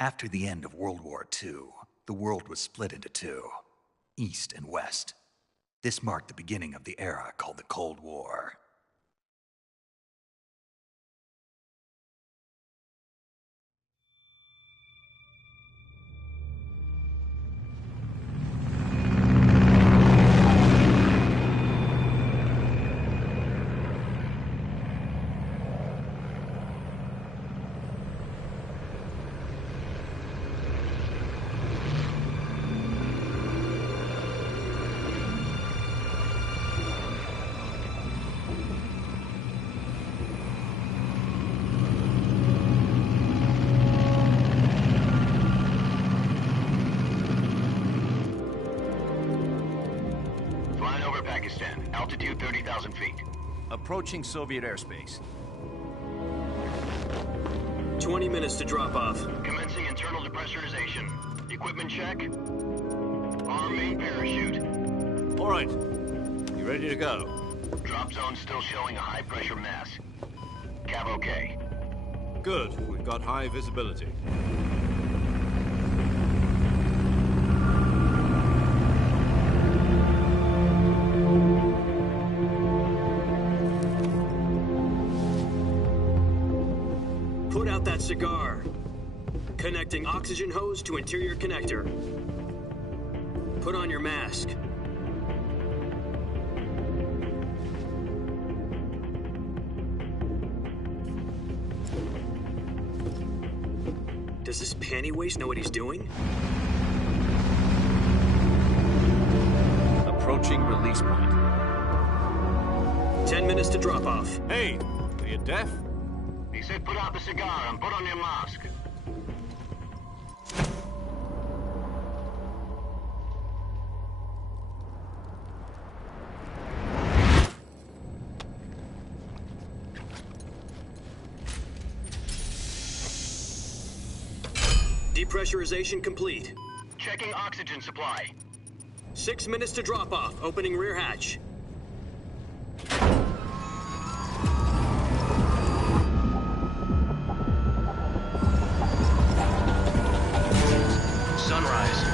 After the end of World War II, the world was split into two, East and West. This marked the beginning of the era called the Cold War. Altitude 30,000 feet. Approaching Soviet airspace. 20 minutes to drop off. Commencing internal depressurization. Equipment check. Arm main parachute. All right. You ready to go? Drop zone still showing a high pressure mass. Cav okay. Good. We've got high visibility. Put out that cigar. Connecting oxygen hose to interior connector. Put on your mask. Does this panty waste know what he's doing? Approaching release point. 10 minutes to drop off. Hey, are you deaf? He said put out the cigar and put on your mask. Depressurization complete. Checking oxygen supply. 6 minutes to drop off. Opening rear hatch. Sunrise.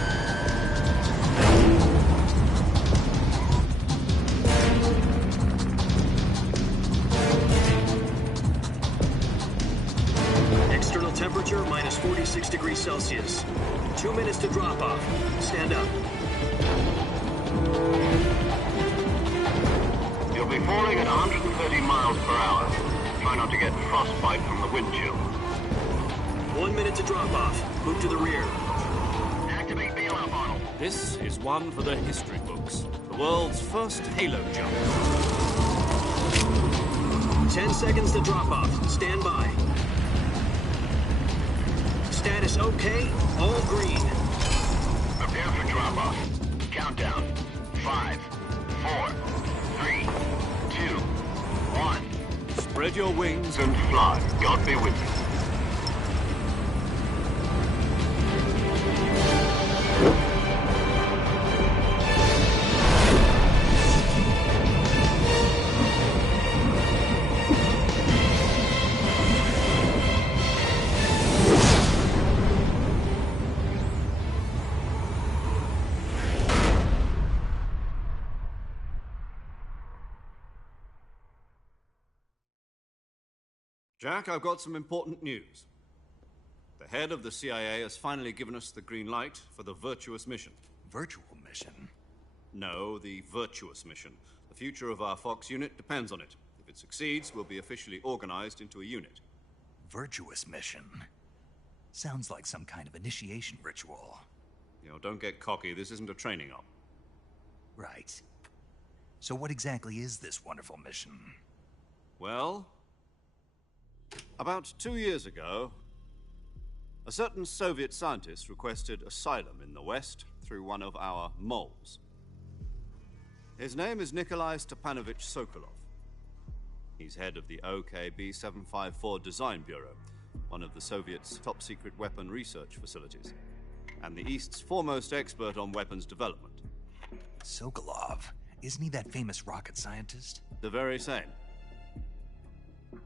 External temperature minus 46 degrees Celsius. 2 minutes to drop off. Stand up. You'll be falling at 130 miles per hour. Try not to get frostbite from the wind chill. 1 minute to drop off. Move to the rear. Activate bailout model. This is one for the history books. The world's first halo jump. 10 seconds to drop off. Stand by. Status okay. All green. Prepare for drop off. Countdown. 5, 4, 3, 2, 1. Spread your wings And fly. God be with you. Jack, I've got some important news. The head of the CIA has finally given us the green light for the virtuous mission. Virtual mission? No, the virtuous mission. The future of our Fox unit depends on it. If it succeeds, we'll be officially organized into a unit. Virtuous mission? Sounds like some kind of initiation ritual. You know, don't get cocky. This isn't a training op. Right. So what exactly is this wonderful mission? Well, about 2 years ago, a certain Soviet scientist requested asylum in the West through one of our moles. His name is Nikolai Stepanovich Sokolov. He's head of the OKB-754 Design Bureau, one of the Soviets' top-secret weapon research facilities, and the East's foremost expert on weapons development. Sokolov? Isn't he that famous rocket scientist? The very same.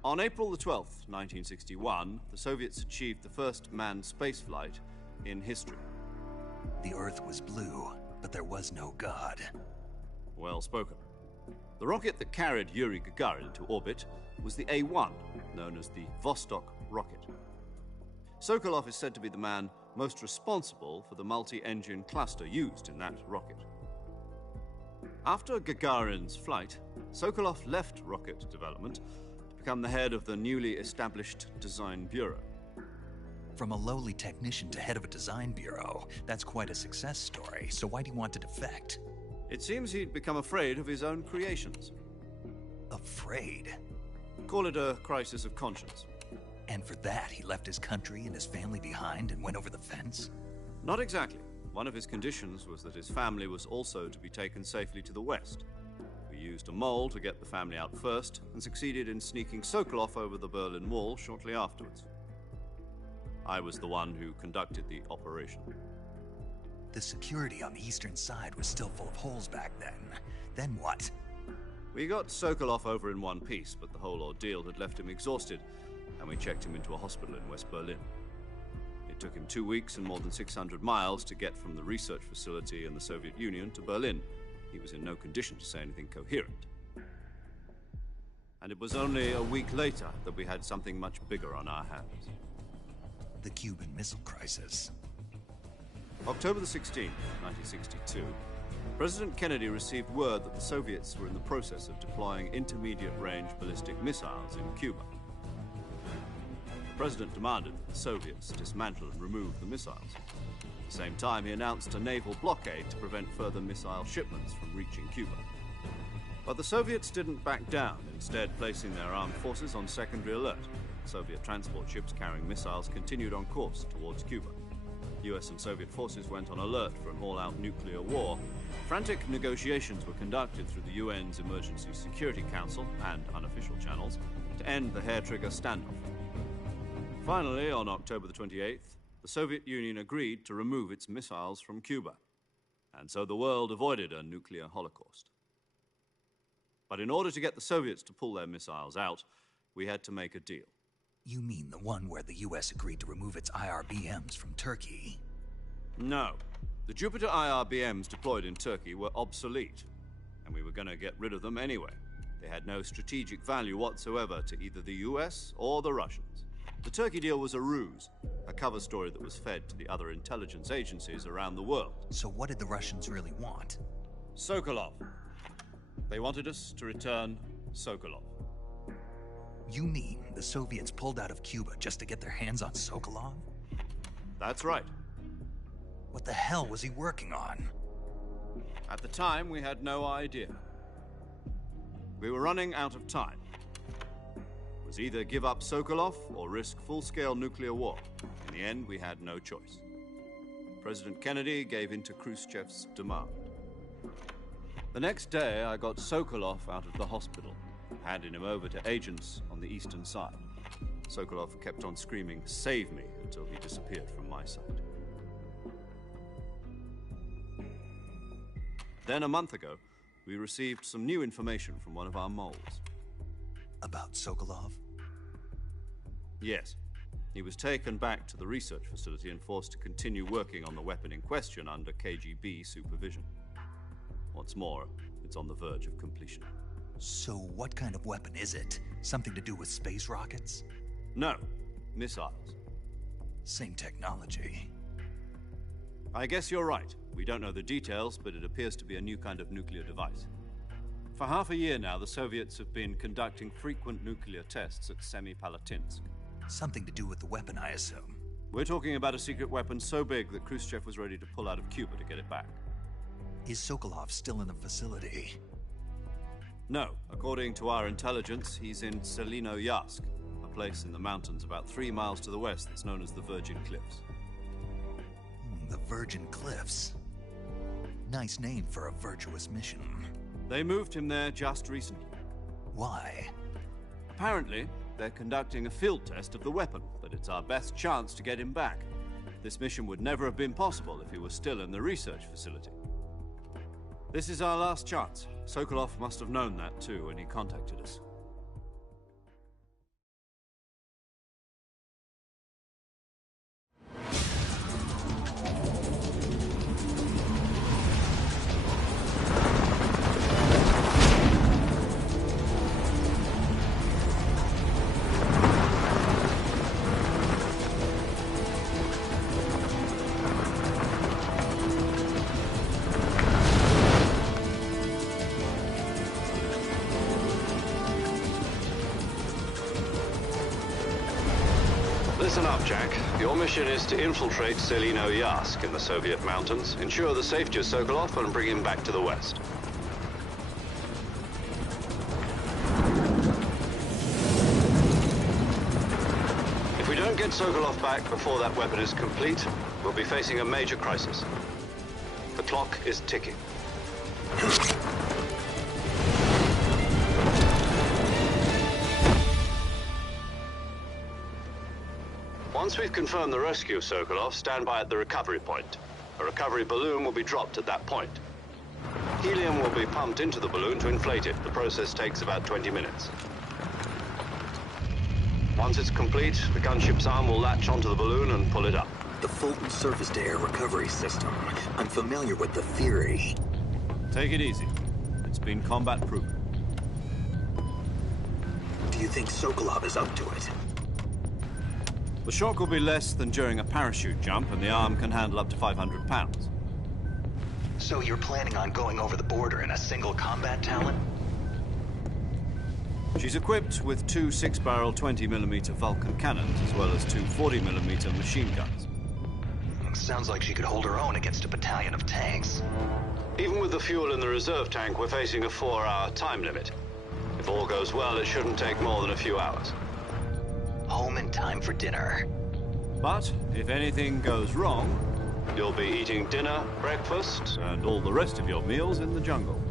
On April the 12th, 1961, the Soviets achieved the first manned spaceflight in history. The Earth was blue, but there was no God. Well spoken. The rocket that carried Yuri Gagarin into orbit was the A-1, known as the Vostok rocket. Sokolov is said to be the man most responsible for the multi-engine cluster used in that rocket. After Gagarin's flight, Sokolov left rocket development to become the head of the newly established Design Bureau. From a lowly technician to head of a design bureau, that's quite a success story, so why do you want to defect? It seems he'd become afraid of his own creations. Afraid? Call it a crisis of conscience. And for that, he left his country and his family behind and went over the fence? Not exactly. One of his conditions was that his family was also to be taken safely to the west. We used a mole to get the family out first and succeeded in sneaking Sokolov over the Berlin Wall shortly afterwards. I was the one who conducted the operation. The security on the eastern side was still full of holes back then. Then what? We got Sokolov over in one piece, but the whole ordeal had left him exhausted, and we checked him into a hospital in West Berlin. It took him 2 weeks and more than 600 miles to get from the research facility in the Soviet Union to Berlin. He was in no condition to say anything coherent. And it was only a week later that we had something much bigger on our hands. The Cuban Missile Crisis. October the 16th, 1962, President Kennedy received word that the Soviets were in the process of deploying intermediate-range ballistic missiles in Cuba. The President demanded that the Soviets dismantle and remove the missiles. At the same time, he announced a naval blockade to prevent further missile shipments from reaching Cuba. But the Soviets didn't back down, instead placing their armed forces on secondary alert. Soviet transport ships carrying missiles continued on course towards Cuba. US and Soviet forces went on alert for an all-out nuclear war. Frantic negotiations were conducted through the UN's Emergency Security Council and unofficial channels to end the hair-trigger standoff. Finally, on October the 28th, the Soviet Union agreed to remove its missiles from Cuba, and so the world avoided a nuclear holocaust. But in order to get the Soviets to pull their missiles out, we had to make a deal. You mean the one where the US agreed to remove its IRBMs from Turkey? No. The Jupiter IRBMs deployed in Turkey were obsolete, and we were going to get rid of them anyway. They had no strategic value whatsoever to either the US or the Russians. The Turkey deal was a ruse, a cover story that was fed to the other intelligence agencies around the world. So what did the Russians really want? Sokolov. They wanted us to return Sokolov. You mean the Soviets pulled out of Cuba just to get their hands on Sokolov? That's right. What the hell was he working on? At the time, we had no idea. We were running out of time. It was either give up Sokolov or risk full-scale nuclear war. In the end, we had no choice. President Kennedy gave in to Khrushchev's demand. The next day, I got Sokolov out of the hospital, handing him over to agents on the eastern side. Sokolov kept on screaming, "Save me," until he disappeared from my sight. Then, a month ago, we received some new information from one of our moles. About Sokolov? Yes. He was taken back to the research facility and forced to continue working on the weapon in question under KGB supervision. What's more, it's on the verge of completion. So what kind of weapon is it? Something to do with space rockets? No, missiles. Same technology. I guess you're right. We don't know the details, but it appears to be a new kind of nuclear device. For half a year now, the Soviets have been conducting frequent nuclear tests at Semipalatinsk. Something to do with the weapon, I assume. We're talking about a secret weapon so big that Khrushchev was ready to pull out of Cuba to get it back. Is Sokolov still in the facility? No. According to our intelligence, he's in Selino-Yarsk, a place in the mountains about 3 miles to the west that's known as the Virgin Cliffs. The Virgin Cliffs. Nice name for a virtuous mission. They moved him there just recently. Why? Apparently, they're conducting a field test of the weapon, but it's our best chance to get him back. This mission would never have been possible if he was still in the research facility. This is our last chance. Sokolov must have known that too when he contacted us. Listen up, Jack. Your mission is to infiltrate Selino Yask in the Soviet mountains, ensure the safety of Sokolov, and bring him back to the West. If we don't get Sokolov back before that weapon is complete, we'll be facing a major crisis. The clock is ticking. Once we've confirmed the rescue of Sokolov, stand by at the recovery point. A recovery balloon will be dropped at that point. Helium will be pumped into the balloon to inflate it. The process takes about 20 minutes. Once it's complete, the gunship's arm will latch onto the balloon and pull it up. The Fulton surface-to-air recovery system. I'm familiar with the theory. Take it easy. It's been combat-proven. Do you think Sokolov is up to it? The shock will be less than during a parachute jump, and the arm can handle up to 500 pounds. So you're planning on going over the border in a single combat talon? She's equipped with two 6-barrel 20mm Vulcan cannons, as well as two 40mm machine guns. Sounds like she could hold her own against a battalion of tanks. Even with the fuel in the reserve tank, we're facing a 4-hour time limit. If all goes well, it shouldn't take more than a few hours. Home in time for dinner. But if anything goes wrong, you'll be eating dinner, breakfast, and all the rest of your meals in the jungle.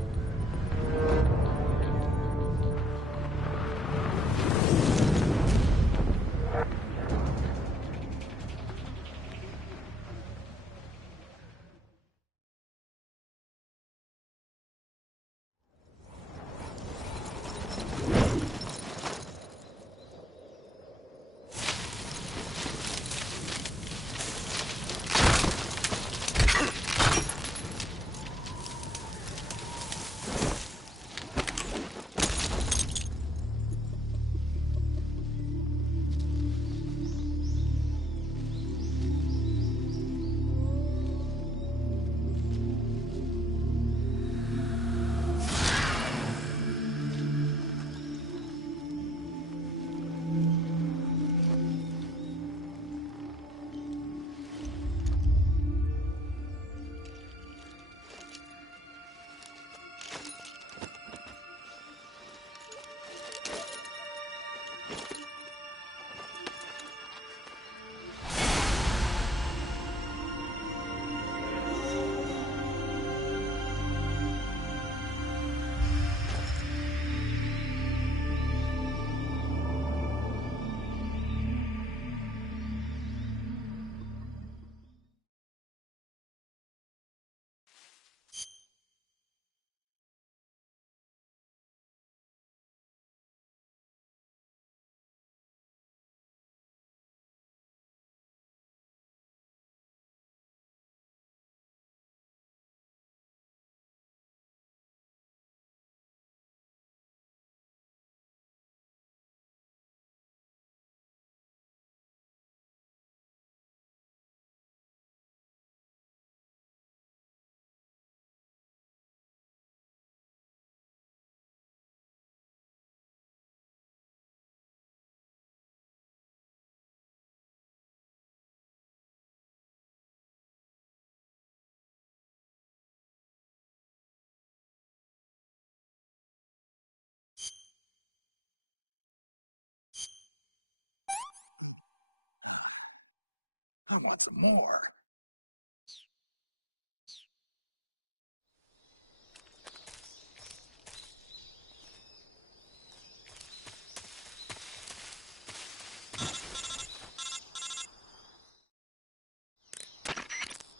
I want some more.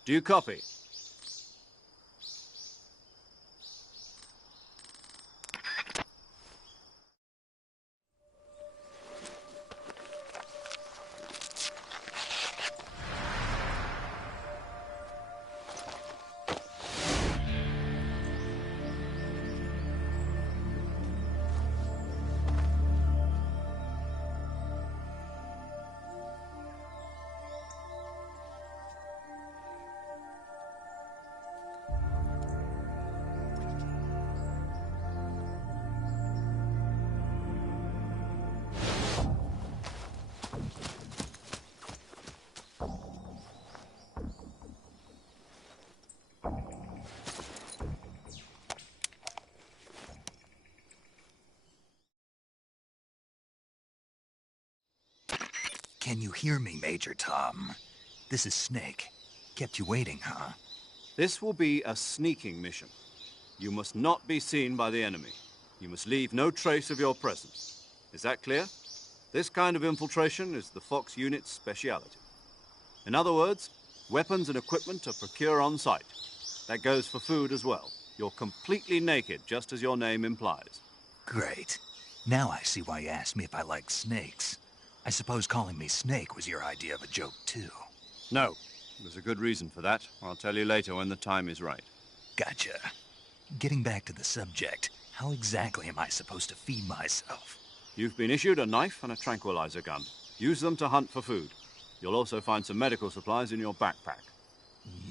Do you copy? Can you hear me, Major Tom? This is Snake. Kept you waiting, huh? This will be a sneaking mission. You must not be seen by the enemy. You must leave no trace of your presence. Is that clear? This kind of infiltration is the Fox unit's speciality. In other words, weapons and equipment are procured on site. That goes for food as well. You're completely naked, just as your name implies. Great. Now I see why you asked me if I like snakes. I suppose calling me Snake was your idea of a joke, too. No, there's a good reason for that. I'll tell you later when the time is right. Gotcha. Getting back to the subject, how exactly am I supposed to feed myself? You've been issued a knife and a tranquilizer gun. Use them to hunt for food. You'll also find some medical supplies in your backpack.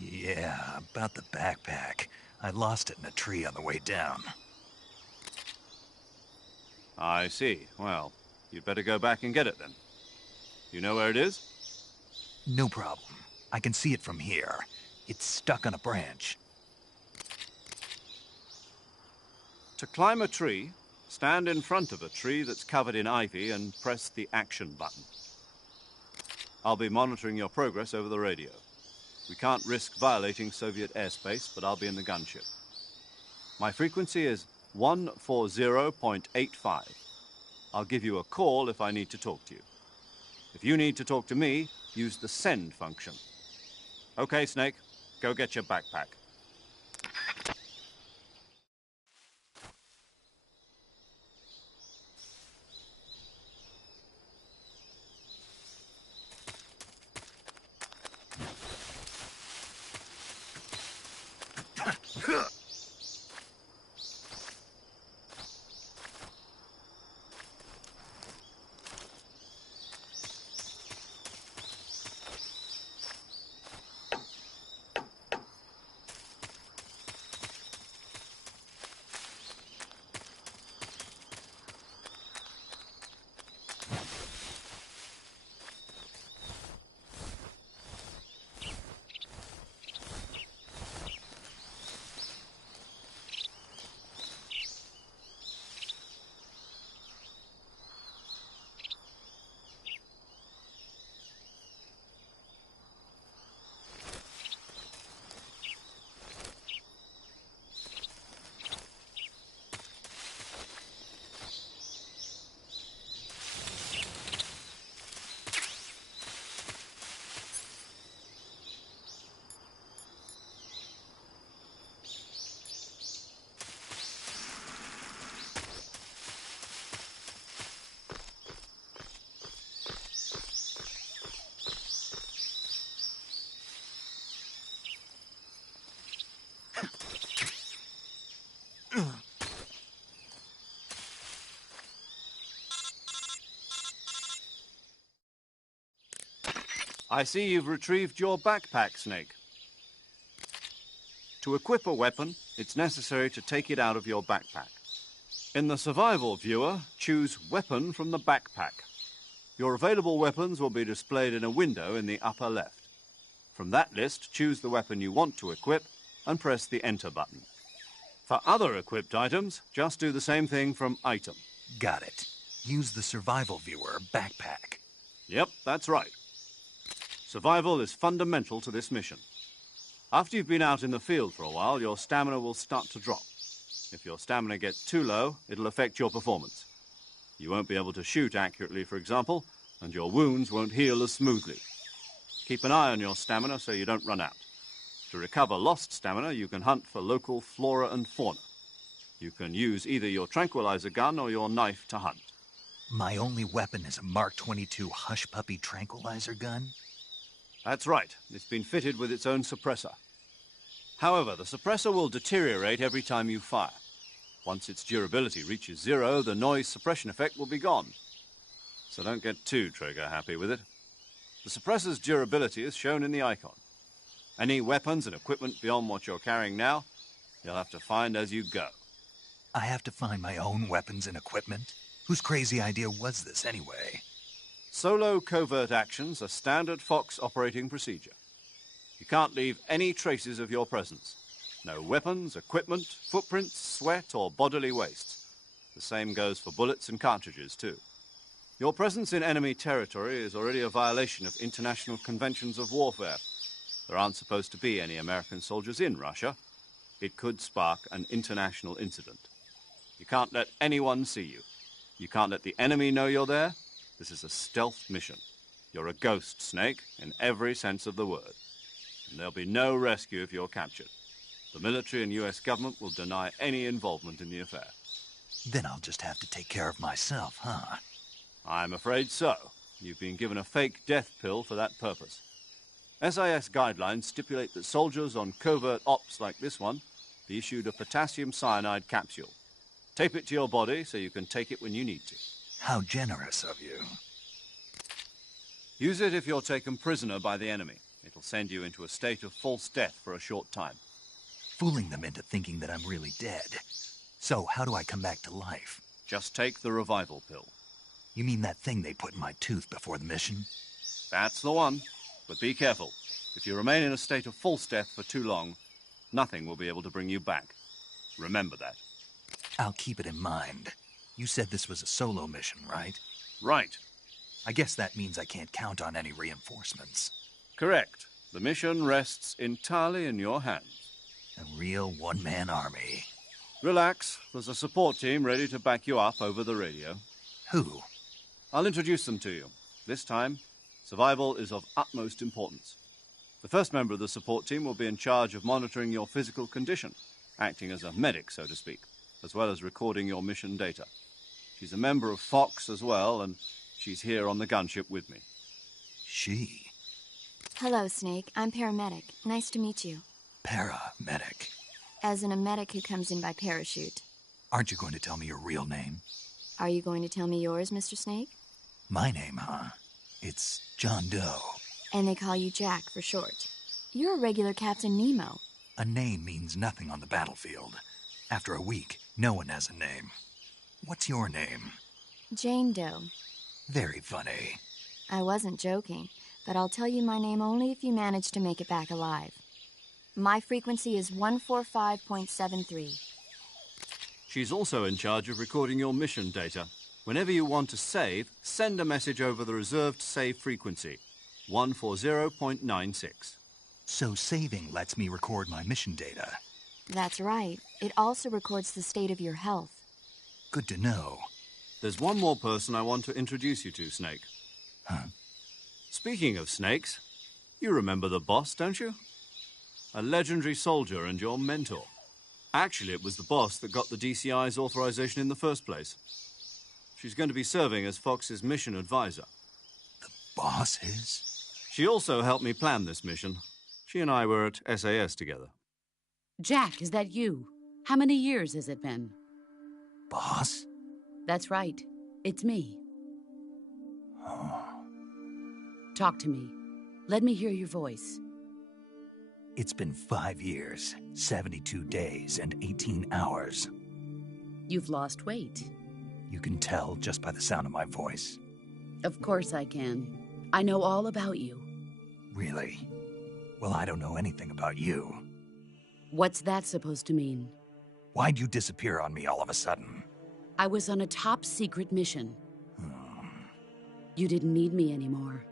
Yeah, about the backpack. I lost it in a tree on the way down. I see. Well, you'd better go back and get it then. You know where it is? No problem. I can see it from here. It's stuck on a branch. To climb a tree, stand in front of a tree that's covered in ivy and press the action button. I'll be monitoring your progress over the radio. We can't risk violating Soviet airspace, but I'll be in the gunship. My frequency is 140.85. I'll give you a call if I need to talk to you. If you need to talk to me, use the send function. Okay, Snake, go get your backpack. I see you've retrieved your backpack, Snake. To equip a weapon, it's necessary to take it out of your backpack. In the survival viewer, choose Weapon from the backpack. Your available weapons will be displayed in a window in the upper left. From that list, choose the weapon you want to equip and press the Enter button. For other equipped items, just do the same thing from Item. Got it. Use the survival viewer backpack. Yep, that's right. Survival is fundamental to this mission. After you've been out in the field for a while, your stamina will start to drop. If your stamina gets too low, it'll affect your performance. You won't be able to shoot accurately, for example, and your wounds won't heal as smoothly. Keep an eye on your stamina so you don't run out. To recover lost stamina, you can hunt for local flora and fauna. You can use either your tranquilizer gun or your knife to hunt. My only weapon is a Mark 22 Hush Puppy tranquilizer gun? That's right. It's been fitted with its own suppressor. However, the suppressor will deteriorate every time you fire. Once its durability reaches 0, the noise suppression effect will be gone. So don't get too trigger-happy with it. The suppressor's durability is shown in the icon. Any weapons and equipment beyond what you're carrying now, you'll have to find as you go. I have to find my own weapons and equipment? Whose crazy idea was this, anyway? Solo covert actions are standard Fox operating procedure. You can't leave any traces of your presence. No weapons, equipment, footprints, sweat, or bodily waste. The same goes for bullets and cartridges, too. Your presence in enemy territory is already a violation of international conventions of warfare. There aren't supposed to be any American soldiers in Russia. It could spark an international incident. You can't let anyone see you. You can't let the enemy know you're there. This is a stealth mission. You're a ghost, Snake, in every sense of the word. And there'll be no rescue if you're captured. The military and US government will deny any involvement in the affair. Then I'll just have to take care of myself, huh? I'm afraid so. You've been given a fake death pill for that purpose. SIS guidelines stipulate that soldiers on covert ops like this one be issued a potassium cyanide capsule. Tape it to your body so you can take it when you need to. How generous of you. Use it if you're taken prisoner by the enemy. It'll send you into a state of false death for a short time. Fooling them into thinking that I'm really dead. So, how do I come back to life? Just take the revival pill. You mean that thing they put in my tooth before the mission? That's the one. But be careful. If you remain in a state of false death for too long, nothing will be able to bring you back. Remember that. I'll keep it in mind. You said this was a solo mission, right? Right. I guess that means I can't count on any reinforcements. Correct. The mission rests entirely in your hands. A real one-man army. Relax. There's a support team ready to back you up over the radio. Who? I'll introduce them to you. This time, survival is of utmost importance. The first member of the support team will be in charge of monitoring your physical condition, acting as a medic, so to speak, as well as recording your mission data. She's a member of Fox as well, and she's here on the gunship with me. She? Hello, Snake. I'm paramedic. Nice to meet you. Paramedic. As in a medic who comes in by parachute. Aren't you going to tell me your real name? Are you going to tell me yours, Mr. Snake? My name, huh? It's John Doe. And they call you Jack for short. You're a regular Captain Nemo. A name means nothing on the battlefield. After a week, no one has a name. What's your name? Jane Doe. Very funny. I wasn't joking, but I'll tell you my name only if you manage to make it back alive. My frequency is 145.73. She's also in charge of recording your mission data. Whenever you want to save, send a message over the reserved save frequency, 140.96. So saving lets me record my mission data. That's right. It also records the state of your health. Good to know. There's one more person I want to introduce you to, Snake. Huh? Speaking of snakes, you remember the boss, don't you? A legendary soldier and your mentor. Actually, it was the boss that got the DCI's authorization in the first place. She's going to be serving as Fox's mission advisor. The boss is? She also helped me plan this mission. She and I were at SAS together. Jack, is that you? How many years has it been? Boss? That's right. It's me. Oh. Talk to me. Let me hear your voice. It's been 5 years, 72 days, and 18 hours. You've lost weight. You can tell just by the sound of my voice. Of course I can. I know all about you. Really? Well, I don't know anything about you. What's that supposed to mean? Why'd you disappear on me all of a sudden? I was on a top-secret mission. You didn't need me anymore.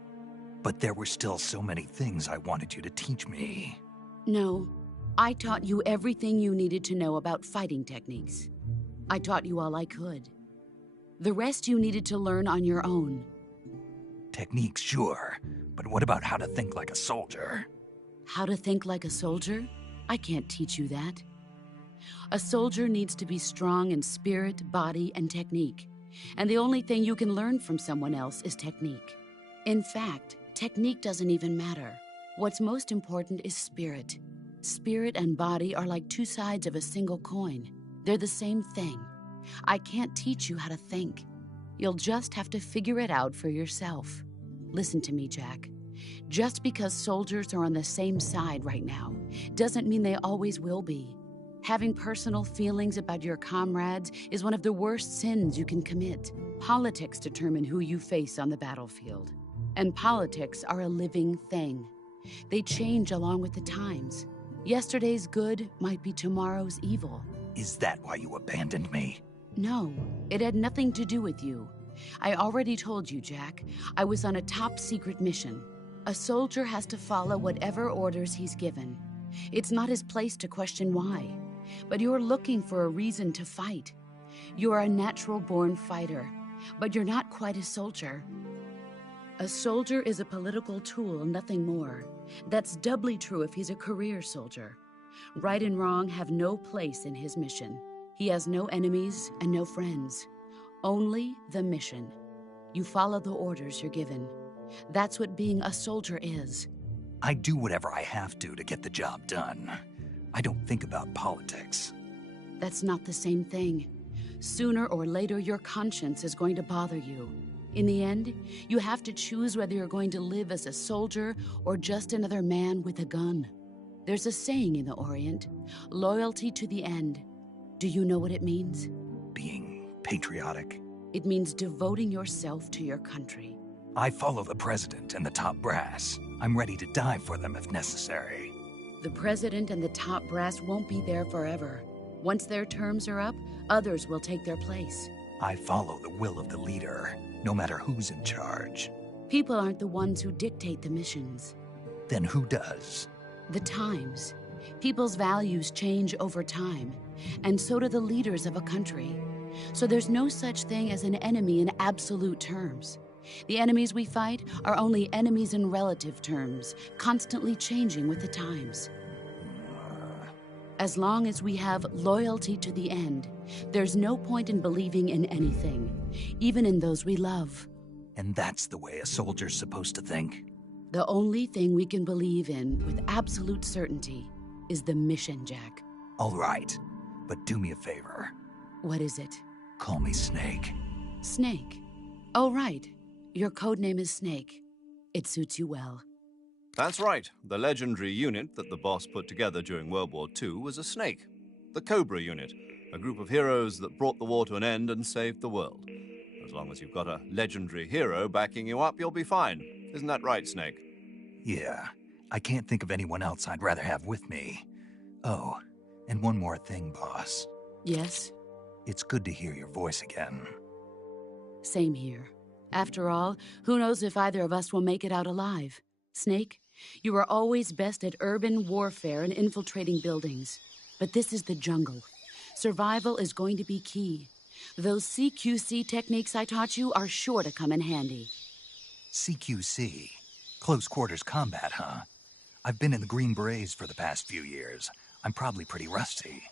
But there were still so many things I wanted you to teach me. No, I taught you everything you needed to know about fighting techniques. I taught you all I could. The rest you needed to learn on your own. Techniques, sure. But what about how to think like a soldier? How to think like a soldier? I can't teach you that. A soldier needs to be strong in spirit, body, and technique. And the only thing you can learn from someone else is technique. In fact, technique doesn't even matter. What's most important is spirit. Spirit and body are like two sides of a single coin. They're the same thing. I can't teach you how to think. You'll just have to figure it out for yourself. Listen to me, Jack. Just because soldiers are on the same side right now doesn't mean they always will be. Having personal feelings about your comrades is one of the worst sins you can commit. Politics determine who you face on the battlefield. And politics are a living thing. They change along with the times. Yesterday's good might be tomorrow's evil. Is that why you abandoned me? No, it had nothing to do with you. I already told you, Jack. I was on a top-secret mission. A soldier has to follow whatever orders he's given. It's not his place to question why. But you're looking for a reason to fight. You're a natural-born fighter, but you're not quite a soldier. A soldier is a political tool, nothing more. That's doubly true if he's a career soldier. Right and wrong have no place in his mission. He has no enemies and no friends. Only the mission. You follow the orders you're given. That's what being a soldier is. I do whatever I have to get the job done. I don't think about politics. That's not the same thing. Sooner or later, your conscience is going to bother you. In the end, you have to choose whether you're going to live as a soldier or just another man with a gun. There's a saying in the Orient, loyalty to the end. Do you know what it means? Being patriotic. It means devoting yourself to your country. I follow the president and the top brass. I'm ready to die for them if necessary. The president and the top brass won't be there forever. Once their terms are up, others will take their place. I follow the will of the leader, no matter who's in charge. People aren't the ones who dictate the missions. Then who does? The times. People's values change over time, and so do the leaders of a country. So there's no such thing as an enemy in absolute terms. The enemies we fight are only enemies in relative terms, constantly changing with the times. As long as we have loyalty to the end, there's no point in believing in anything, even in those we love. And that's the way a soldier's supposed to think? The only thing we can believe in with absolute certainty is the mission, Jack. All right, but do me a favor. What is it? Call me Snake. Snake? Oh, right. Your codename is Snake. It suits you well. That's right. The legendary unit that the boss put together during World War II was a snake. The Cobra unit, a group of heroes that brought the war to an end and saved the world. As long as you've got a legendary hero backing you up, you'll be fine. Isn't that right, Snake? Yeah, I can't think of anyone else I'd rather have with me. Oh, and one more thing, boss. Yes? It's good to hear your voice again. Same here. After all, who knows if either of us will make it out alive? Snake, you are always best at urban warfare and infiltrating buildings. But this is the jungle. Survival is going to be key. Those CQC techniques I taught you are sure to come in handy. CQC? Close quarters combat, huh? I've been in the Green Berets for the past few years. I'm probably pretty rusty.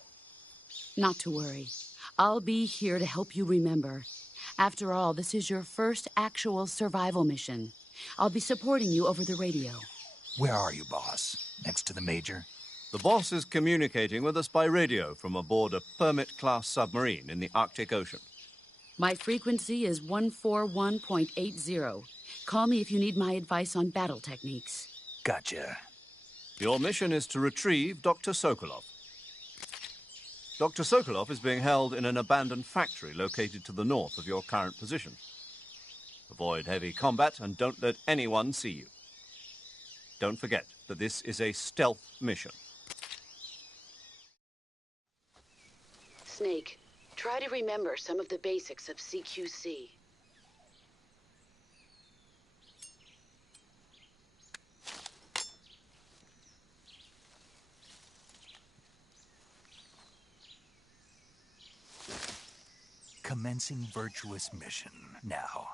Not to worry. I'll be here to help you remember. After all, this is your first actual survival mission. I'll be supporting you over the radio. Where are you, boss? Next to the Major? The boss is communicating with us by radio from aboard a Permit-class submarine in the Arctic Ocean. My frequency is 141.80. Call me if you need my advice on battle techniques. Gotcha. Your mission is to retrieve Dr. Sokolov. Dr. Sokolov is being held in an abandoned factory located to the north of your current position. Avoid heavy combat and don't let anyone see you. Don't forget that this is a stealth mission. Snake, try to remember some of the basics of CQC. Commencing virtuous mission now.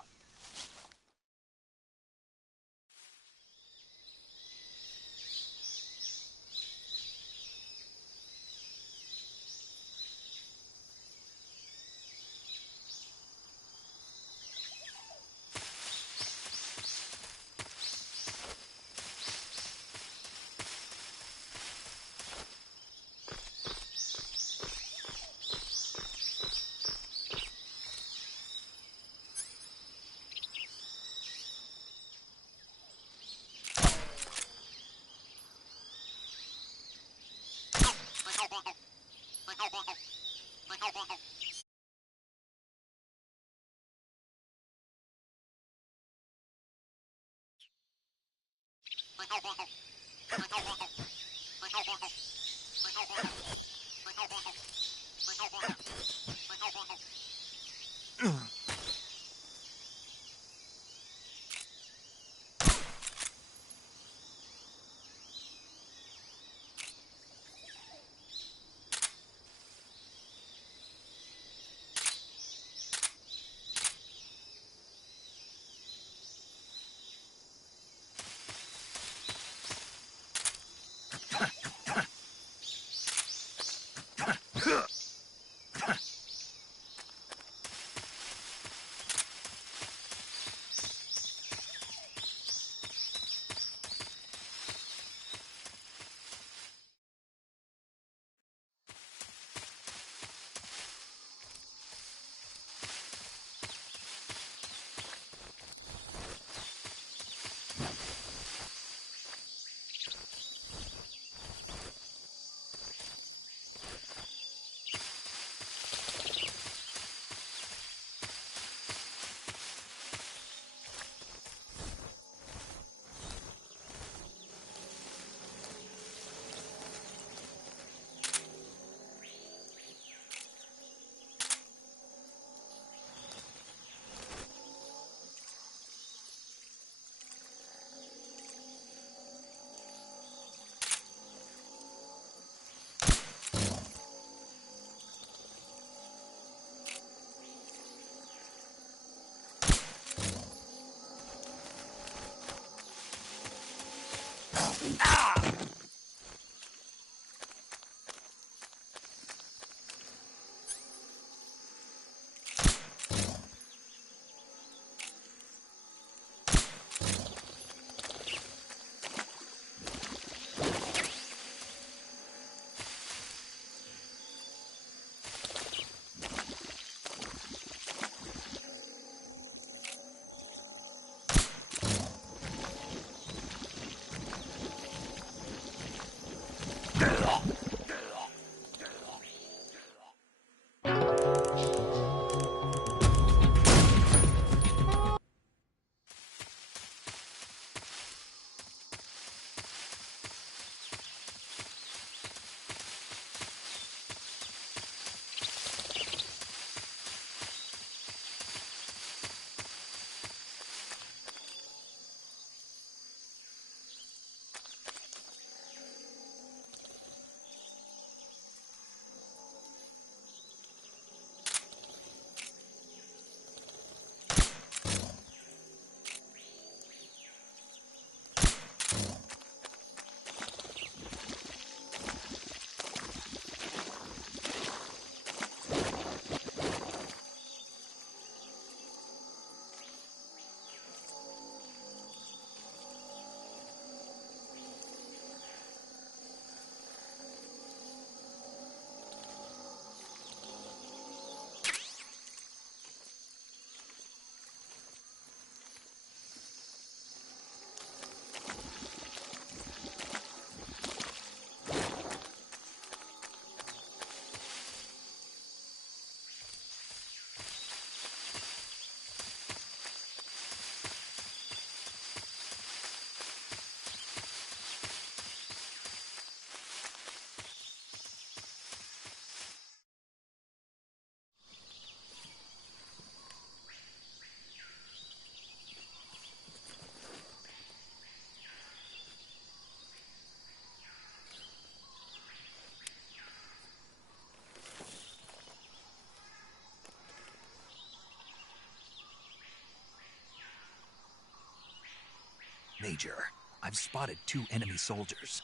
Major, I've spotted 2 enemy soldiers.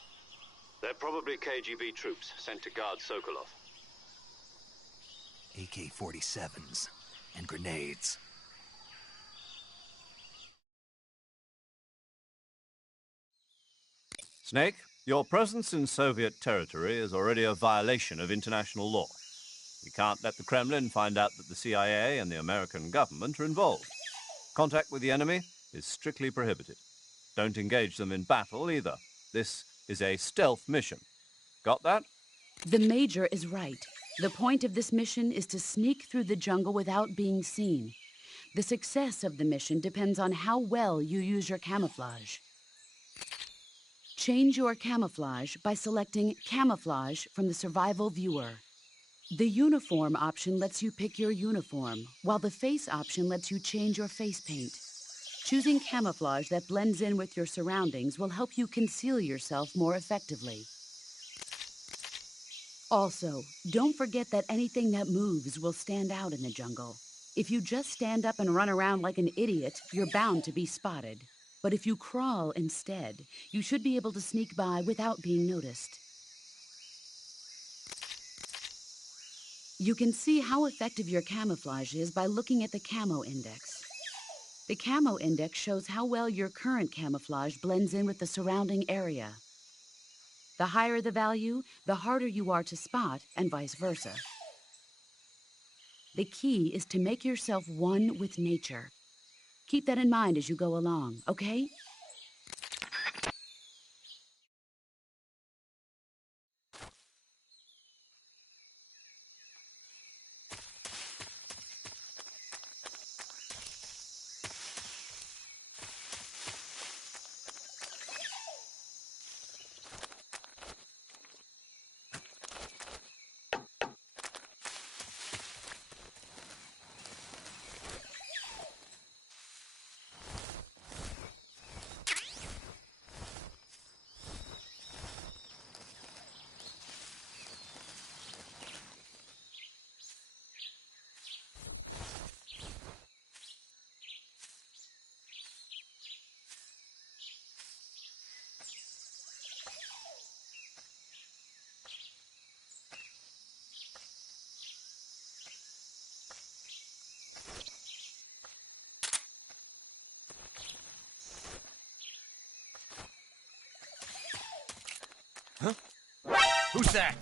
They're probably KGB troops sent to guard Sokolov. AK-47s and grenades. Snake, your presence in Soviet territory is already a violation of international law. We can't let the Kremlin find out that the CIA and the American government are involved. Contact with the enemy is strictly prohibited. Don't engage them in battle either. This is a stealth mission. Got that? The Major is right. The point of this mission is to sneak through the jungle without being seen. The success of the mission depends on how well you use your camouflage. Change your camouflage by selecting Camouflage from the Survival Viewer. The Uniform option lets you pick your uniform, while the Face option lets you change your face paint. Choosing camouflage that blends in with your surroundings will help you conceal yourself more effectively. Also, don't forget that anything that moves will stand out in the jungle. If you just stand up and run around like an idiot, you're bound to be spotted. But if you crawl instead, you should be able to sneak by without being noticed. You can see how effective your camouflage is by looking at the camo index. The camo index shows how well your current camouflage blends in with the surrounding area. The higher the value, the harder you are to spot, and vice versa. The key is to make yourself one with nature. Keep that in mind as you go along, okay? Who's that?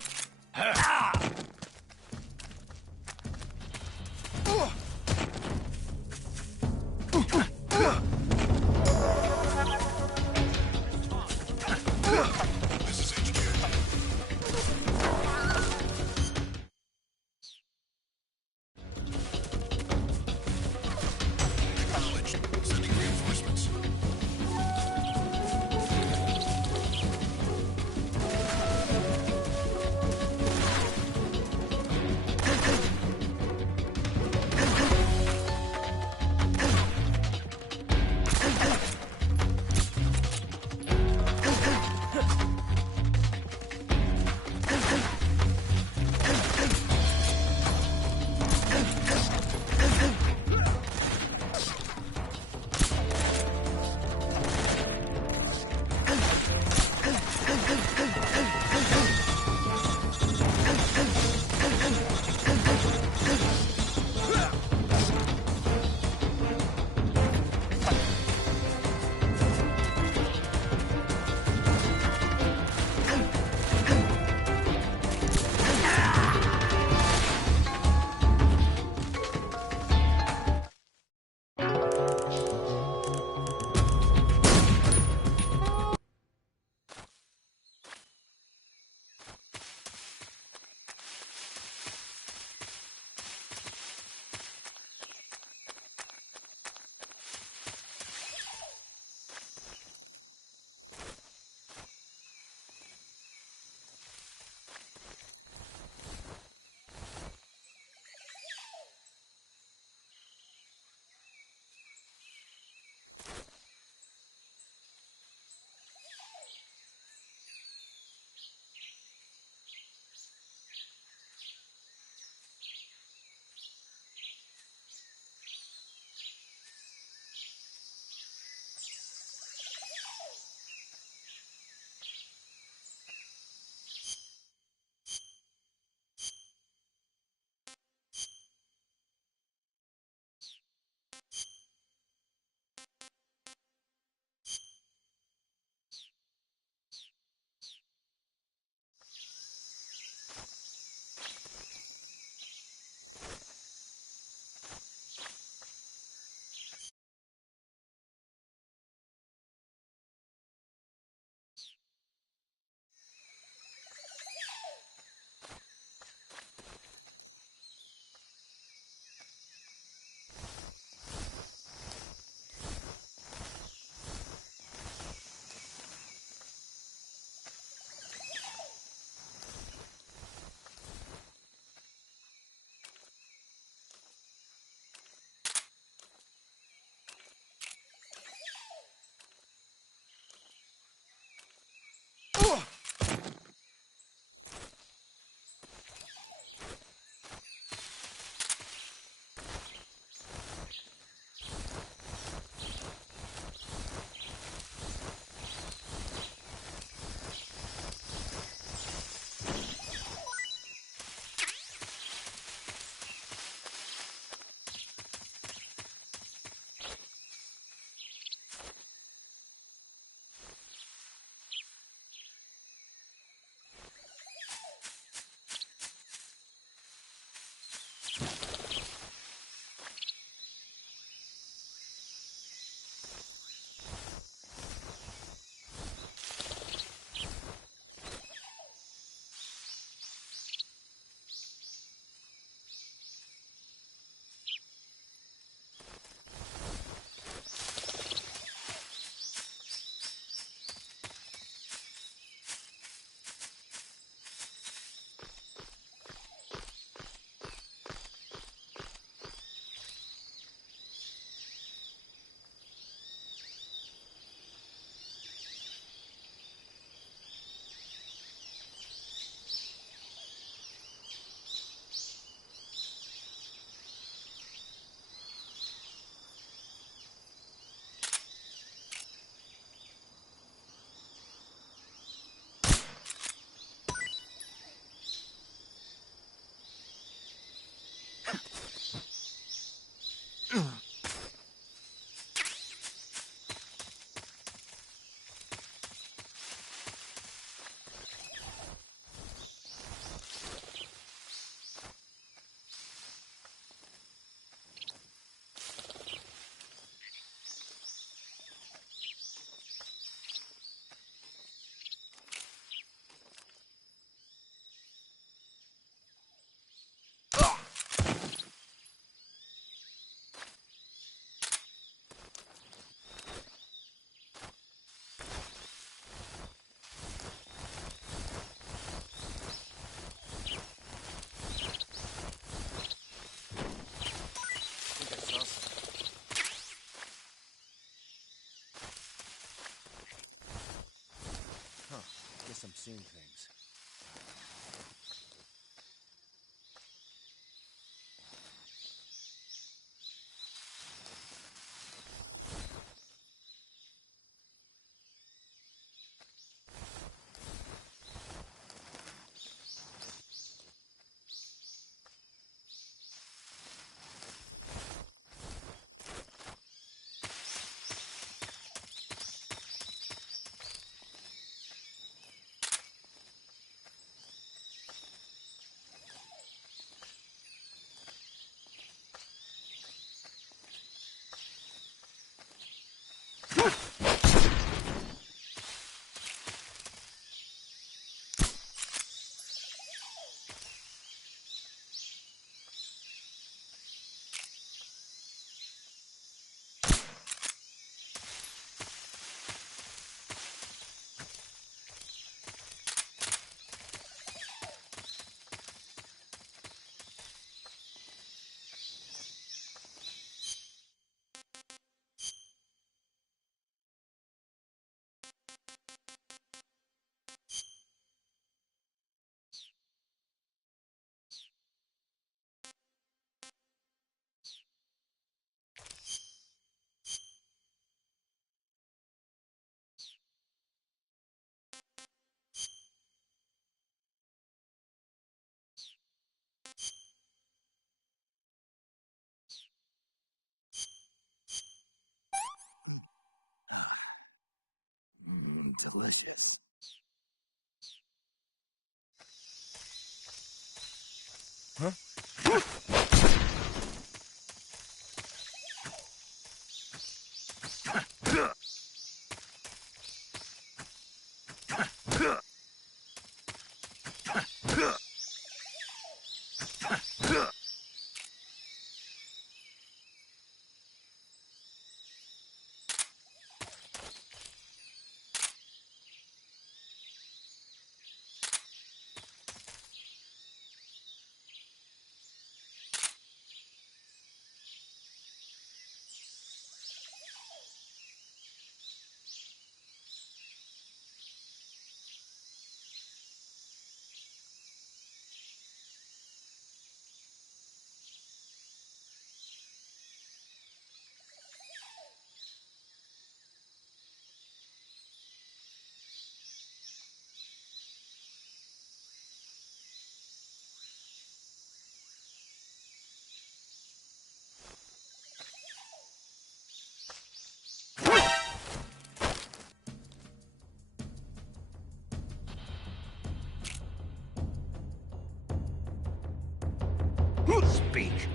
Speak.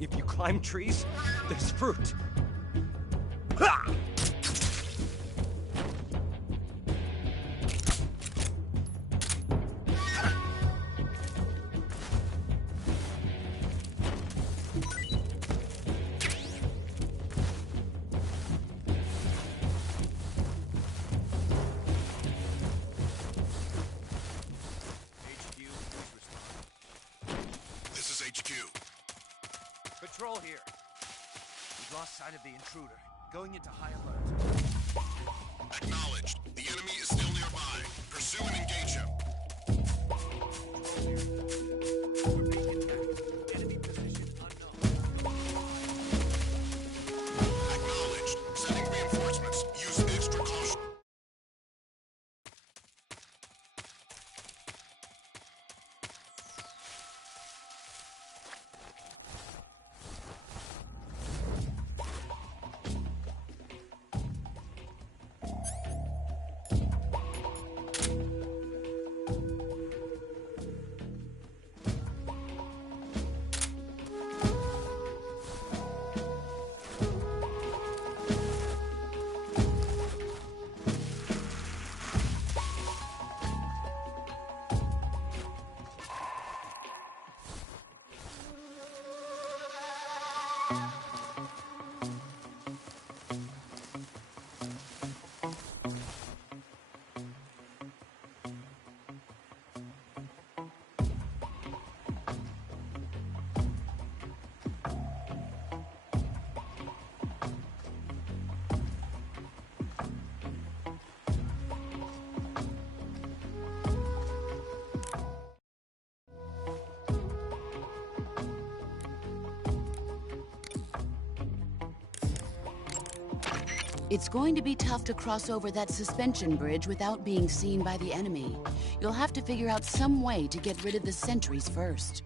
If you climb trees, there's fruit. Ha! Patrol here. We've lost sight of the intruder. Going into high alert. Acknowledged. The enemy is still nearby. Pursue and engage him. Enemy position unknown. Acknowledged. Sending reinforcements. Use extra caution. It's going to be tough to cross over that suspension bridge without being seen by the enemy. You'll have to figure out some way to get rid of the sentries first.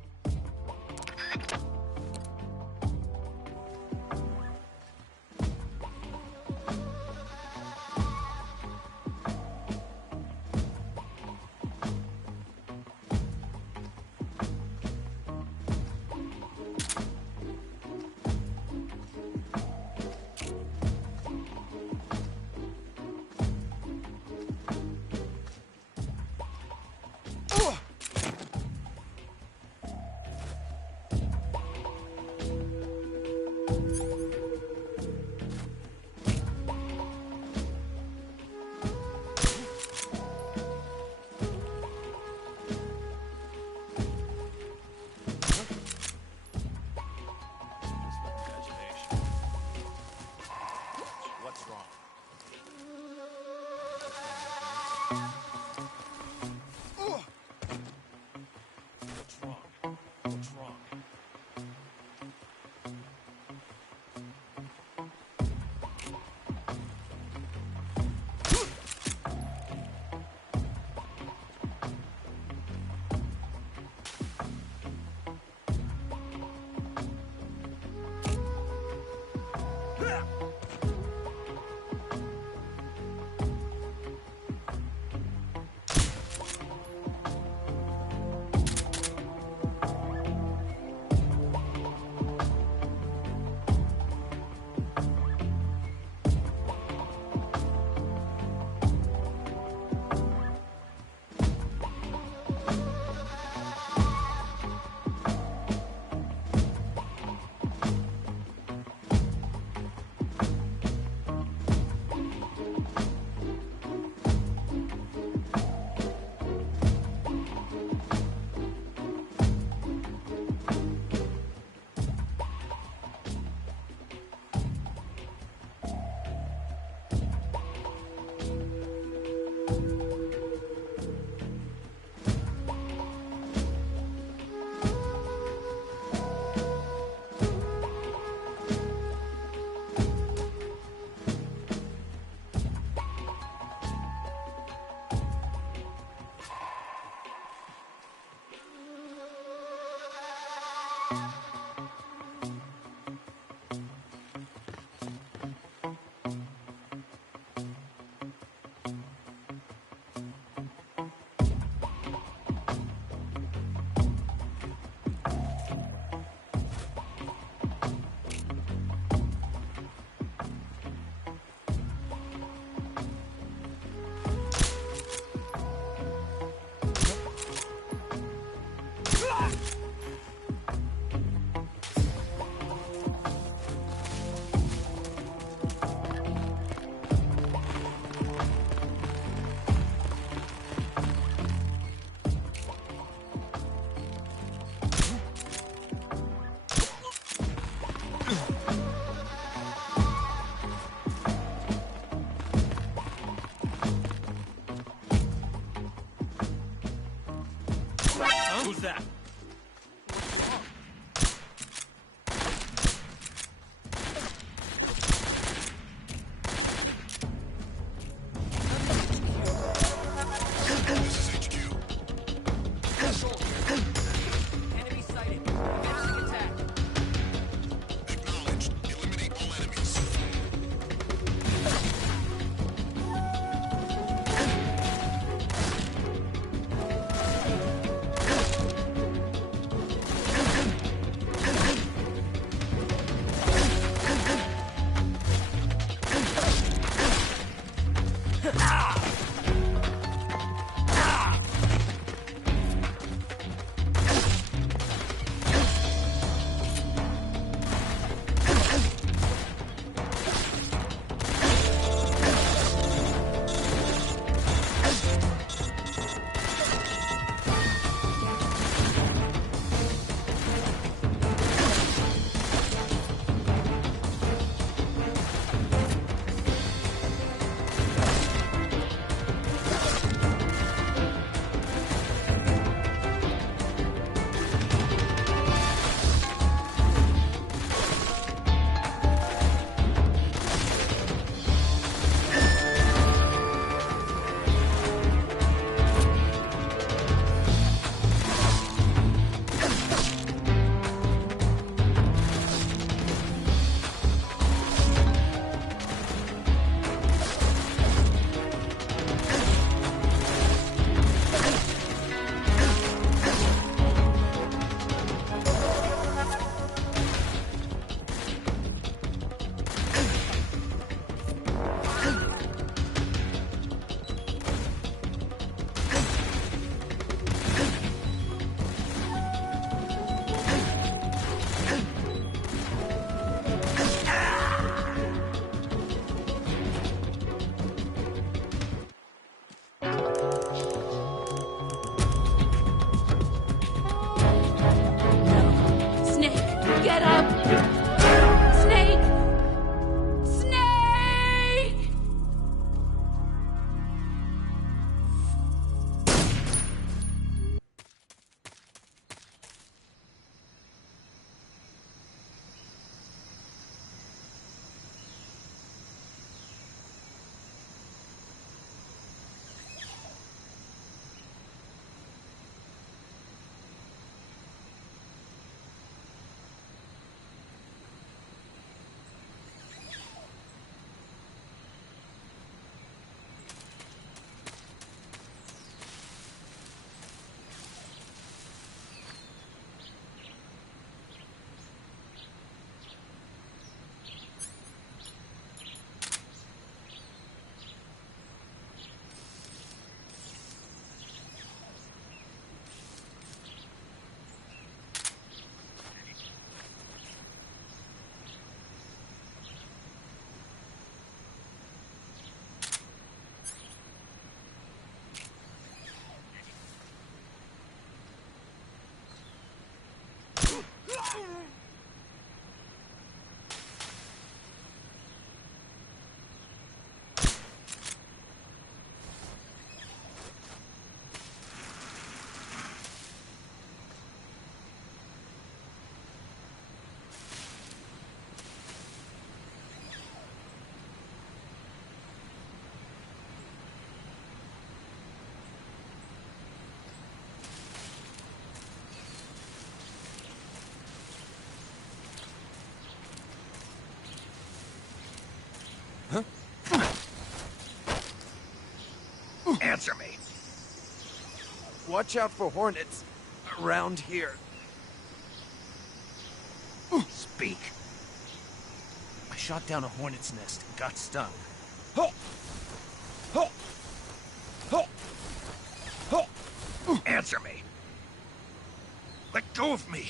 Answer me. Watch out for hornets around here. Speak. I shot down a hornet's nest and got stung. Answer me. Let go of me.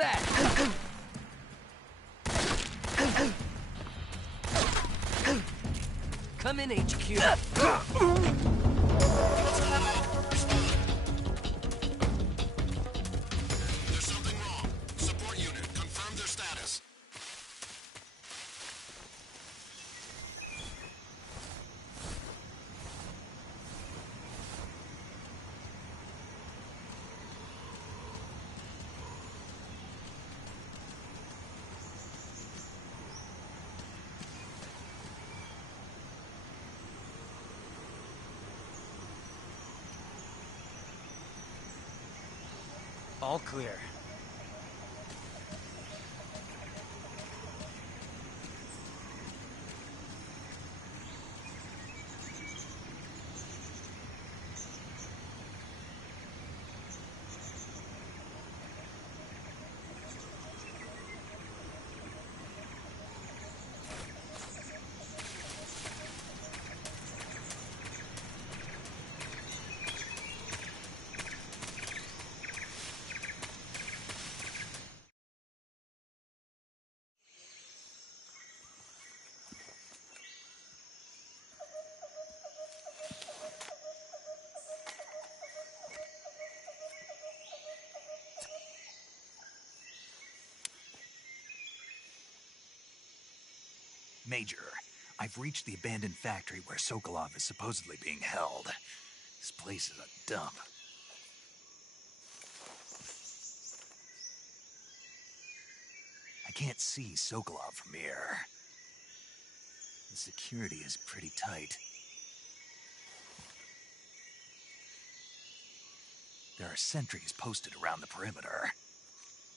that? Come in, HQ. There's something wrong. Support unit, confirm their status. All clear. Major, I've reached the abandoned factory where Sokolov is supposedly being held. This place is a dump. I can't see Sokolov from here. The security is pretty tight. There are sentries posted around the perimeter.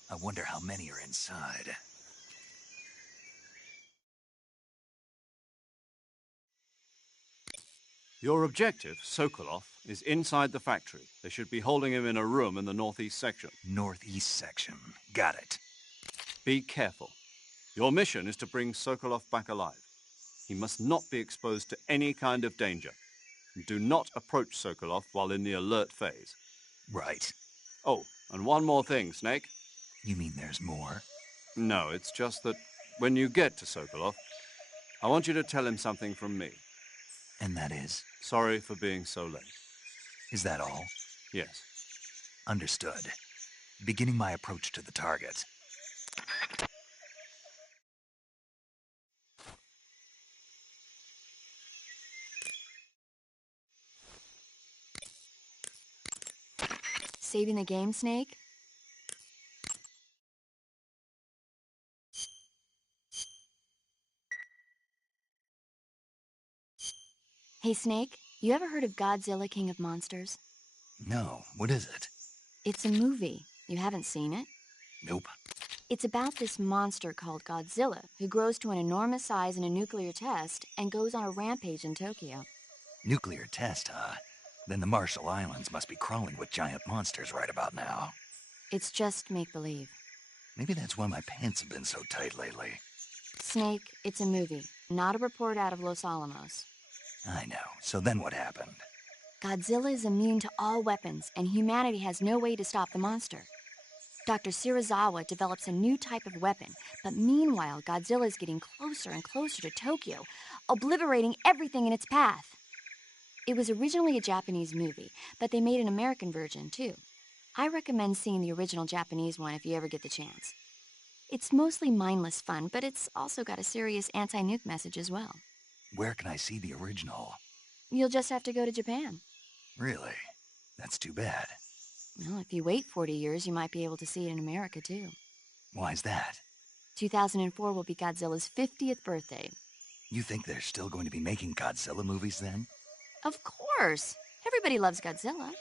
I wonder how many are inside. Your objective, Sokolov, is inside the factory. They should be holding him in a room in the northeast section. Northeast section. Got it. Be careful. Your mission is to bring Sokolov back alive. He must not be exposed to any kind of danger. Do not approach Sokolov while in the alert phase. Right. Oh, and one more thing, Snake. You mean there's more? No, it's just that when you get to Sokolov, I want you to tell him something from me. And that is? Sorry for being so late. Is that all? Yes. Understood. Beginning my approach to the target. Saving the game, Snake? Hey, Snake, you ever heard of Godzilla, King of Monsters? No, what is it? It's a movie. You haven't seen it? Nope. It's about this monster called Godzilla, who grows to an enormous size in a nuclear test and goes on a rampage in Tokyo. Nuclear test, huh? Then the Marshall Islands must be crawling with giant monsters right about now. It's just make-believe. Maybe that's why my pants have been so tight lately. Snake, it's a movie, not a report out of Los Alamos. I know. So then what happened? Godzilla is immune to all weapons, and humanity has no way to stop the monster. Dr. Shirazawa develops a new type of weapon, but meanwhile, Godzilla is getting closer and closer to Tokyo, obliterating everything in its path. It was originally a Japanese movie, but they made an American version, too. I recommend seeing the original Japanese one if you ever get the chance. It's mostly mindless fun, but it's also got a serious anti-nuke message as well. Where can I see the original? You'll just have to go to Japan. Really? That's too bad. Well, if you wait 40 years, you might be able to see it in America, too. Why's that? 2004 will be Godzilla's 50th birthday. You think they're still going to be making Godzilla movies then? Of course! Everybody loves Godzilla.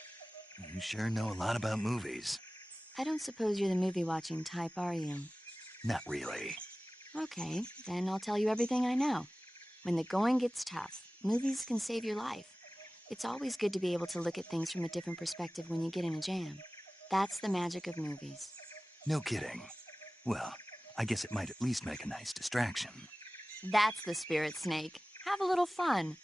You sure know a lot about movies. I don't suppose you're the movie-watching type, are you? Not really. Okay, then I'll tell you everything I know. When the going gets tough, movies can save your life. It's always good to be able to look at things from a different perspective when you get in a jam. That's the magic of movies. No kidding. Well, I guess it might at least make a nice distraction. That's the spirit, Snake. Have a little fun.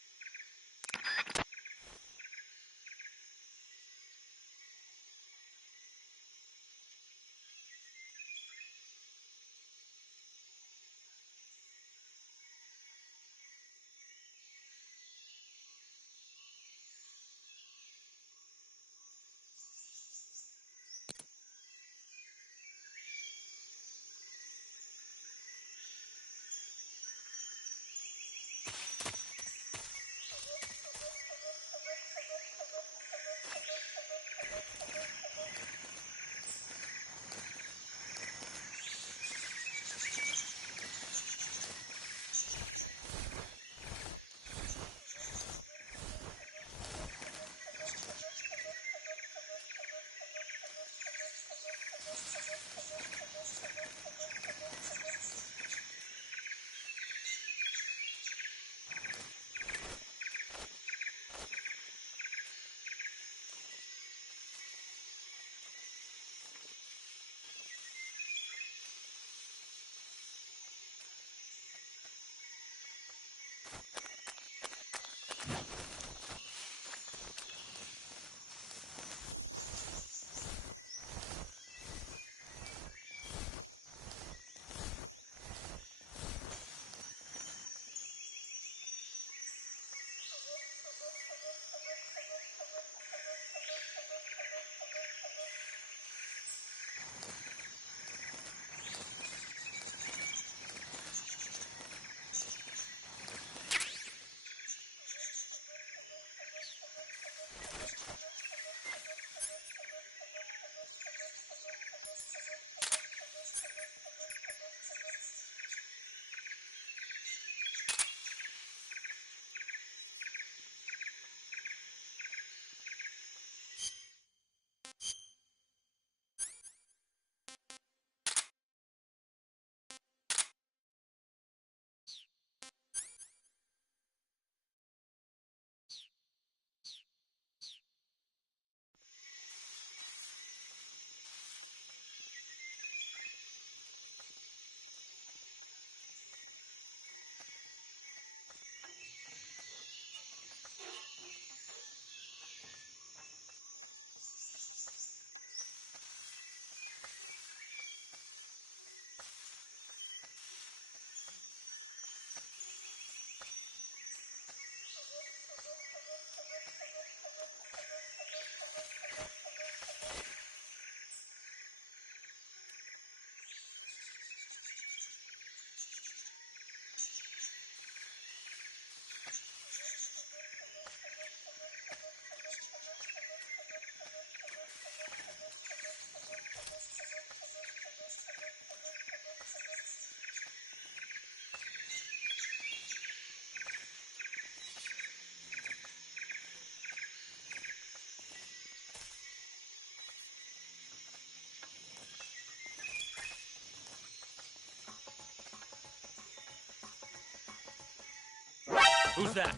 Who's that?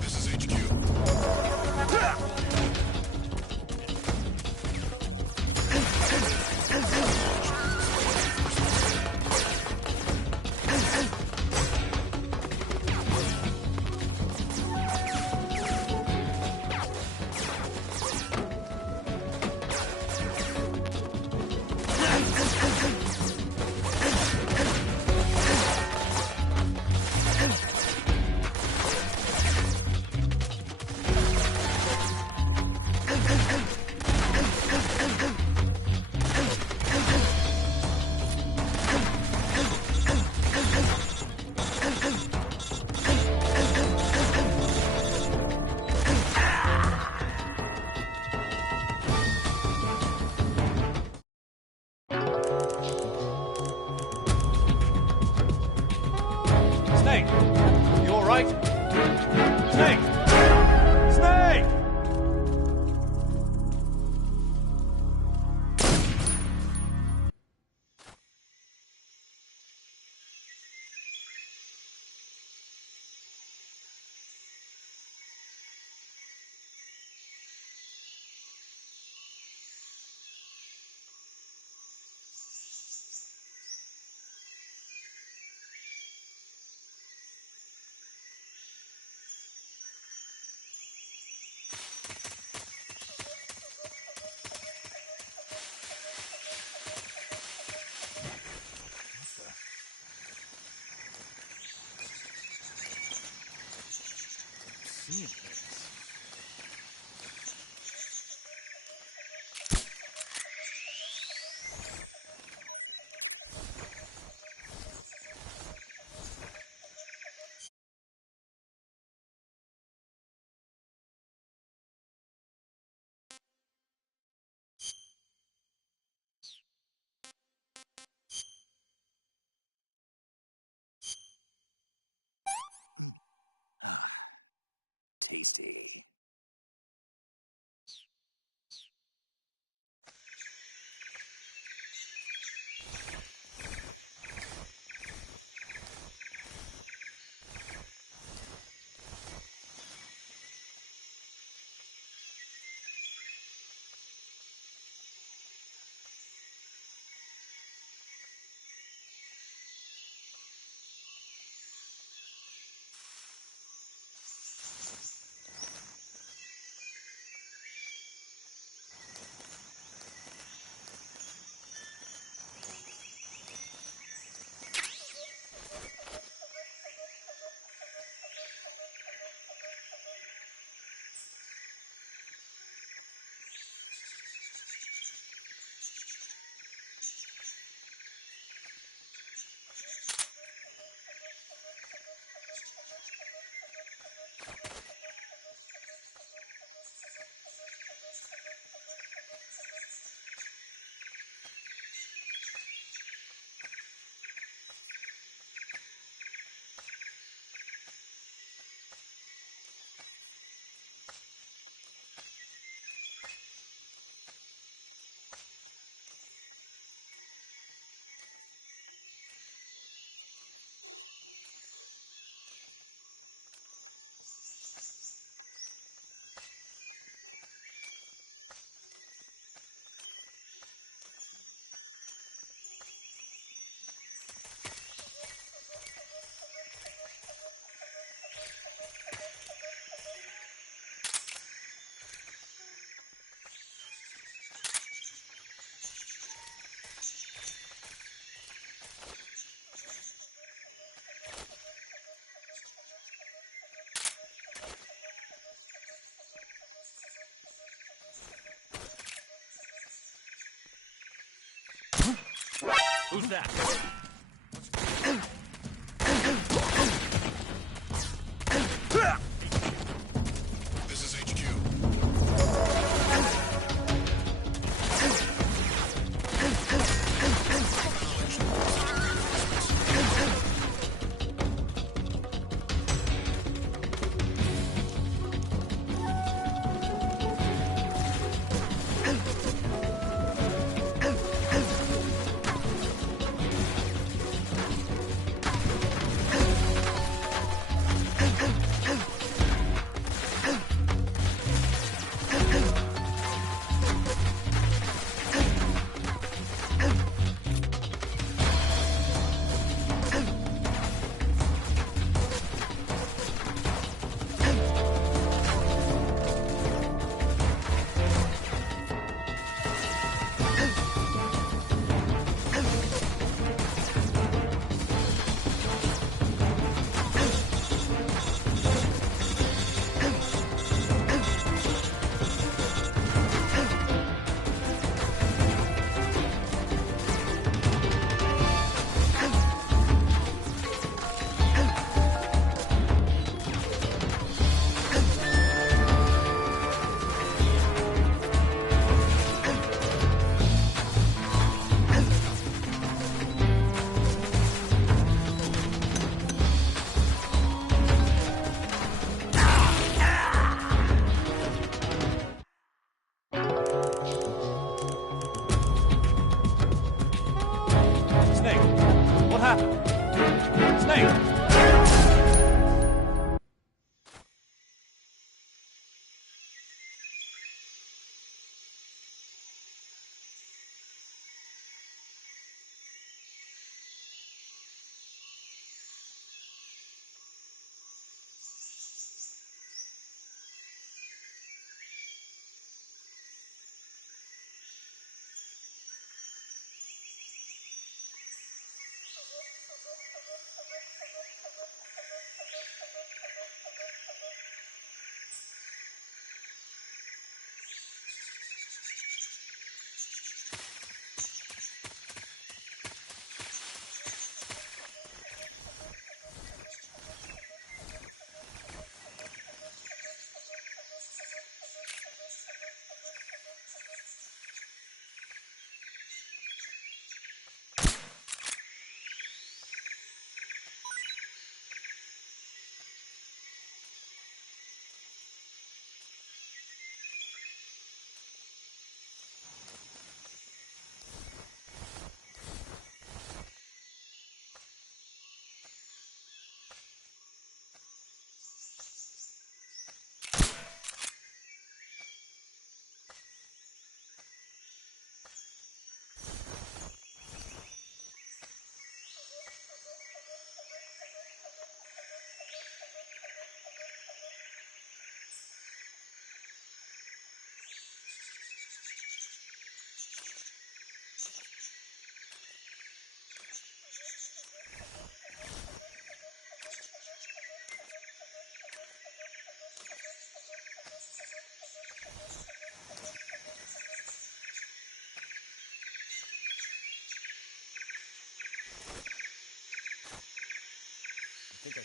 This is HQ. Snake! You alright? Snake! Snake! Seeing things. Who's that? This is HQ.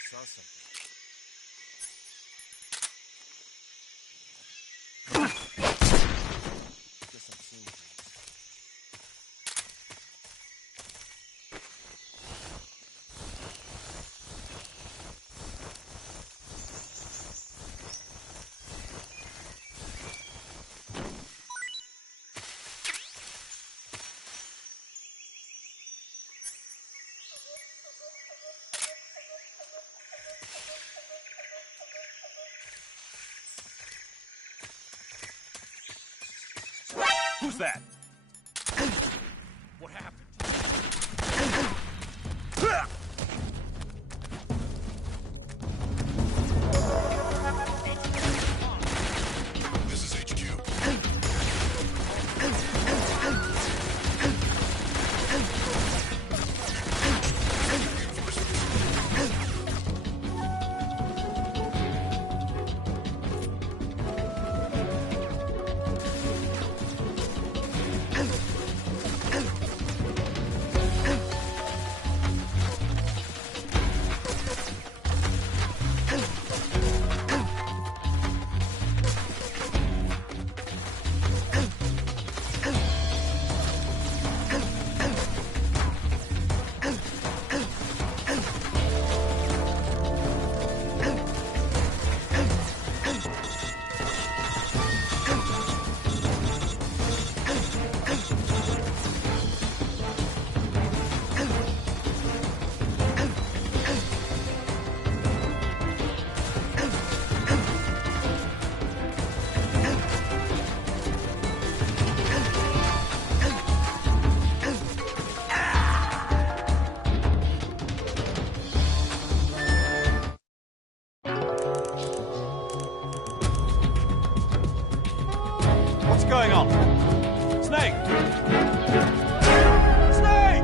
saw something. Guess I'm seeing things. Who's that? What happened? This is HQ. What's going on? Snake! Snake!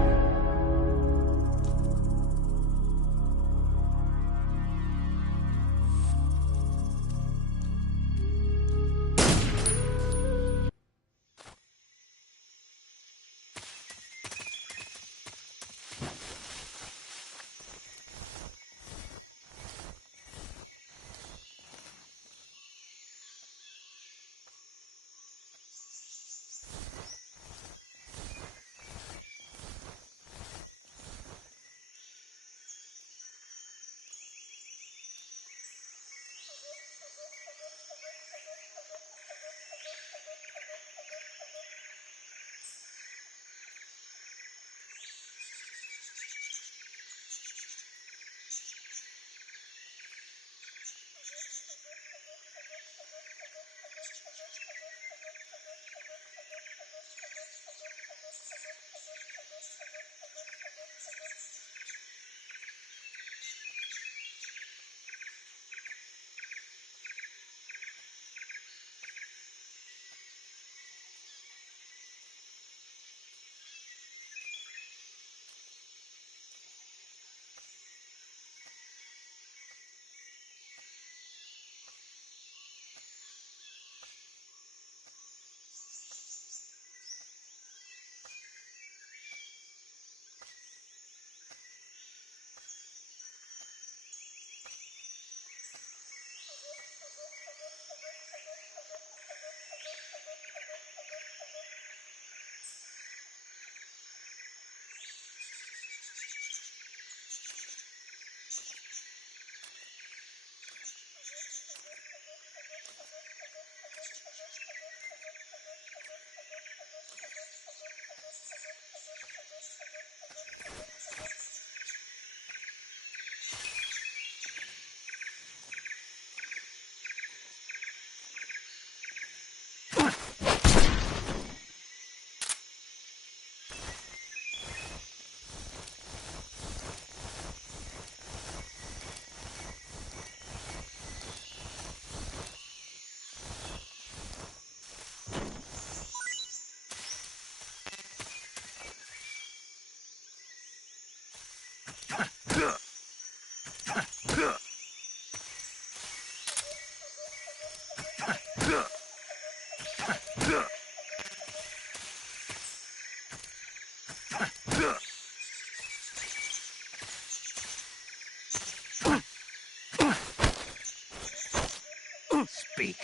Speak.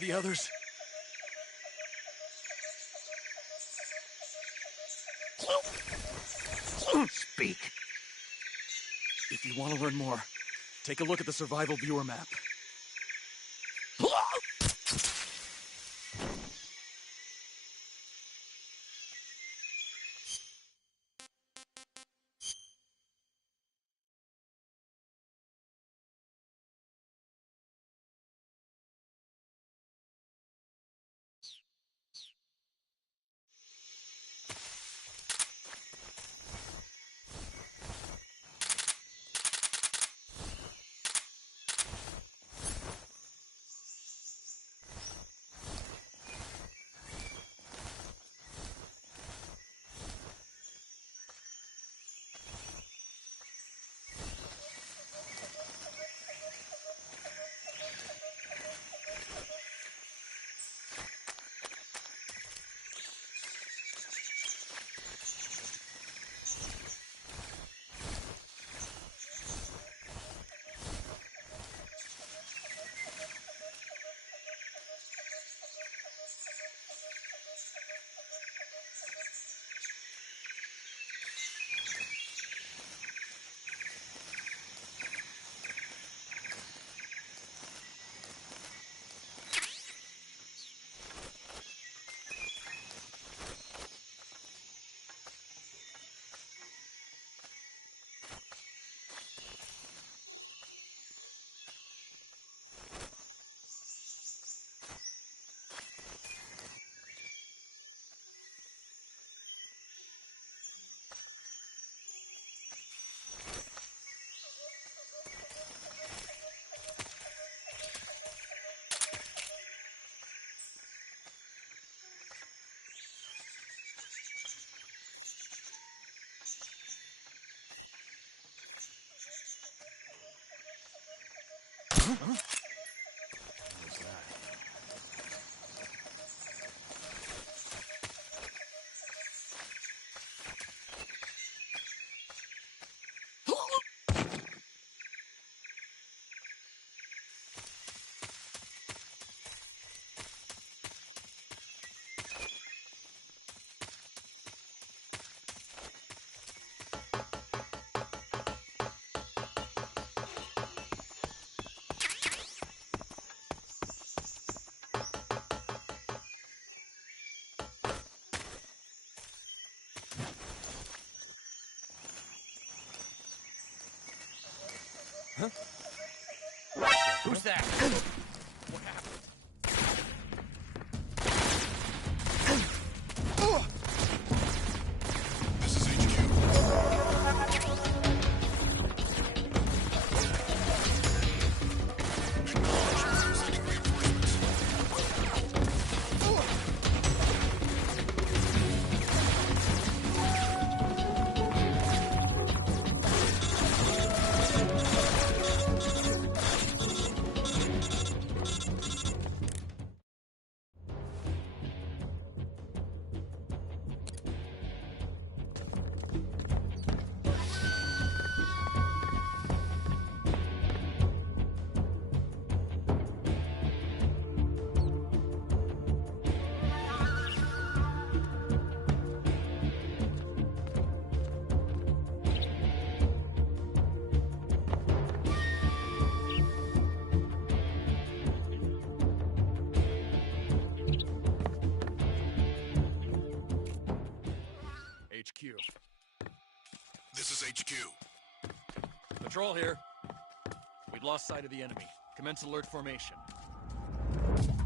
The others. Speak. If you want to learn more, take a look at the survival viewer map. Who's that? What happened? This is HQ. Acknowledged. Sending reinforcements. HQ. This is HQ. Patrol here. We've lost sight of the enemy. Commence alert formation.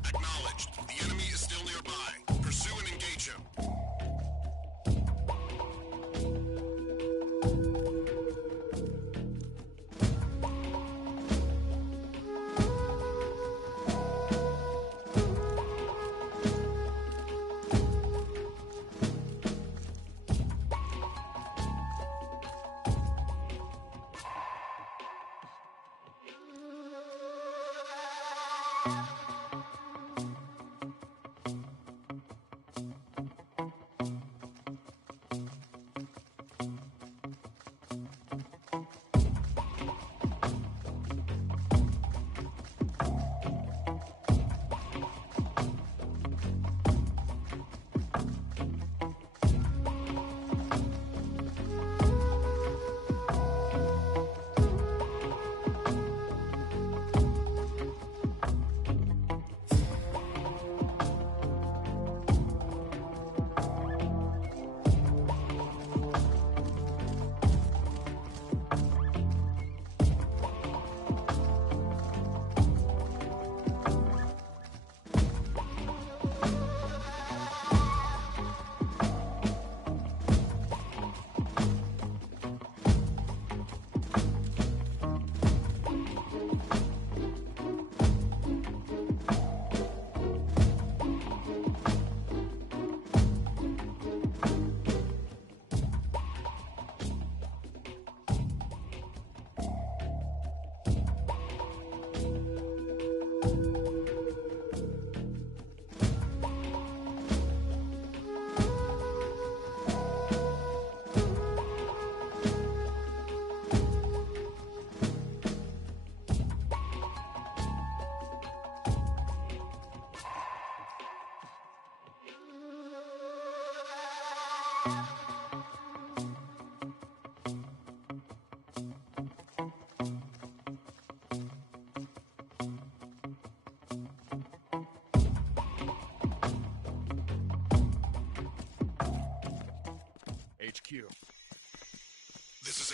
Acknowledged. The enemy is still nearby. Pursue and engage him.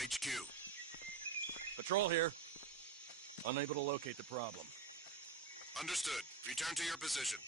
HQ. Patrol here. Unable to locate the problem. Understood. Return to your position.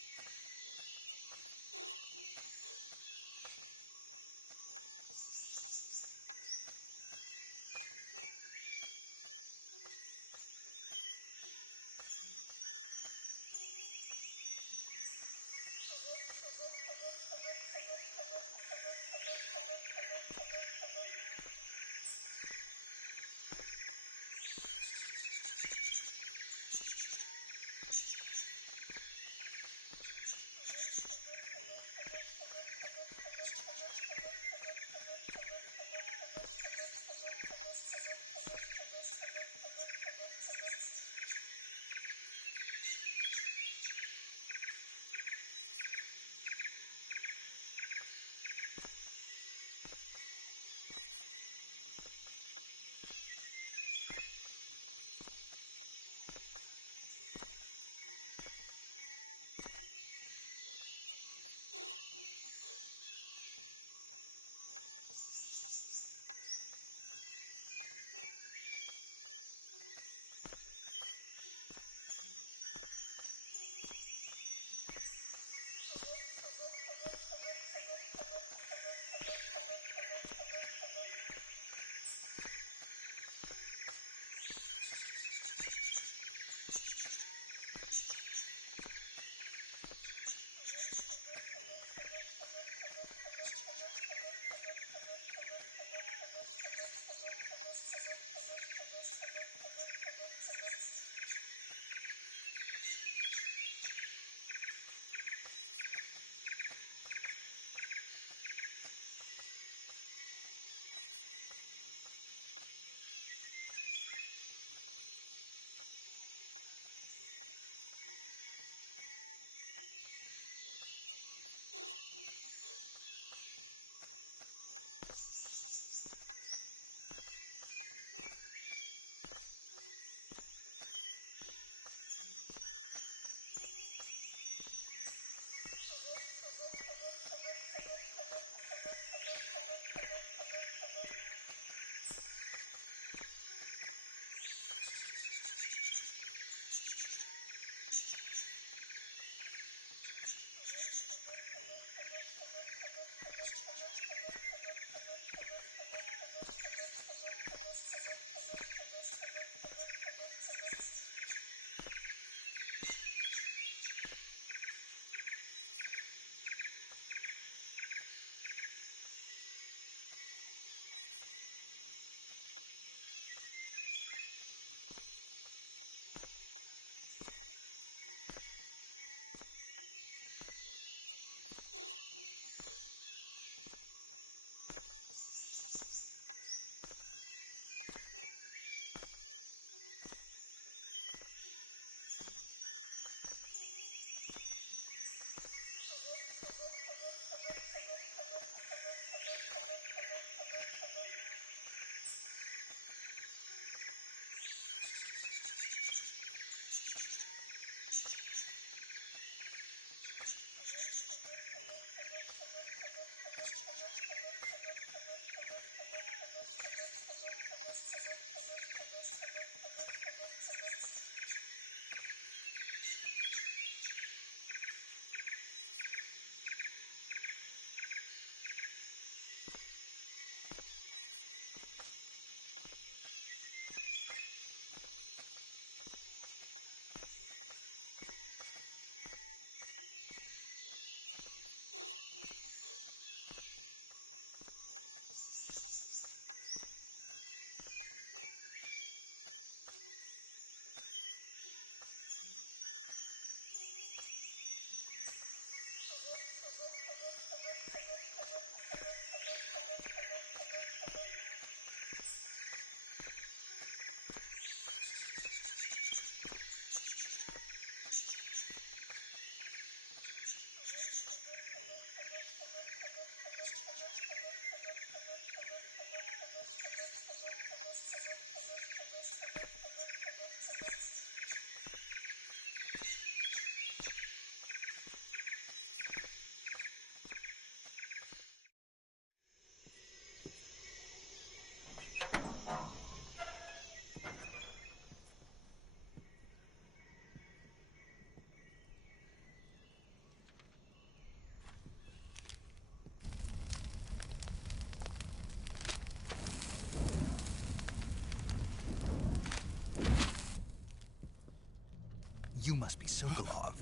You must be Sokolov.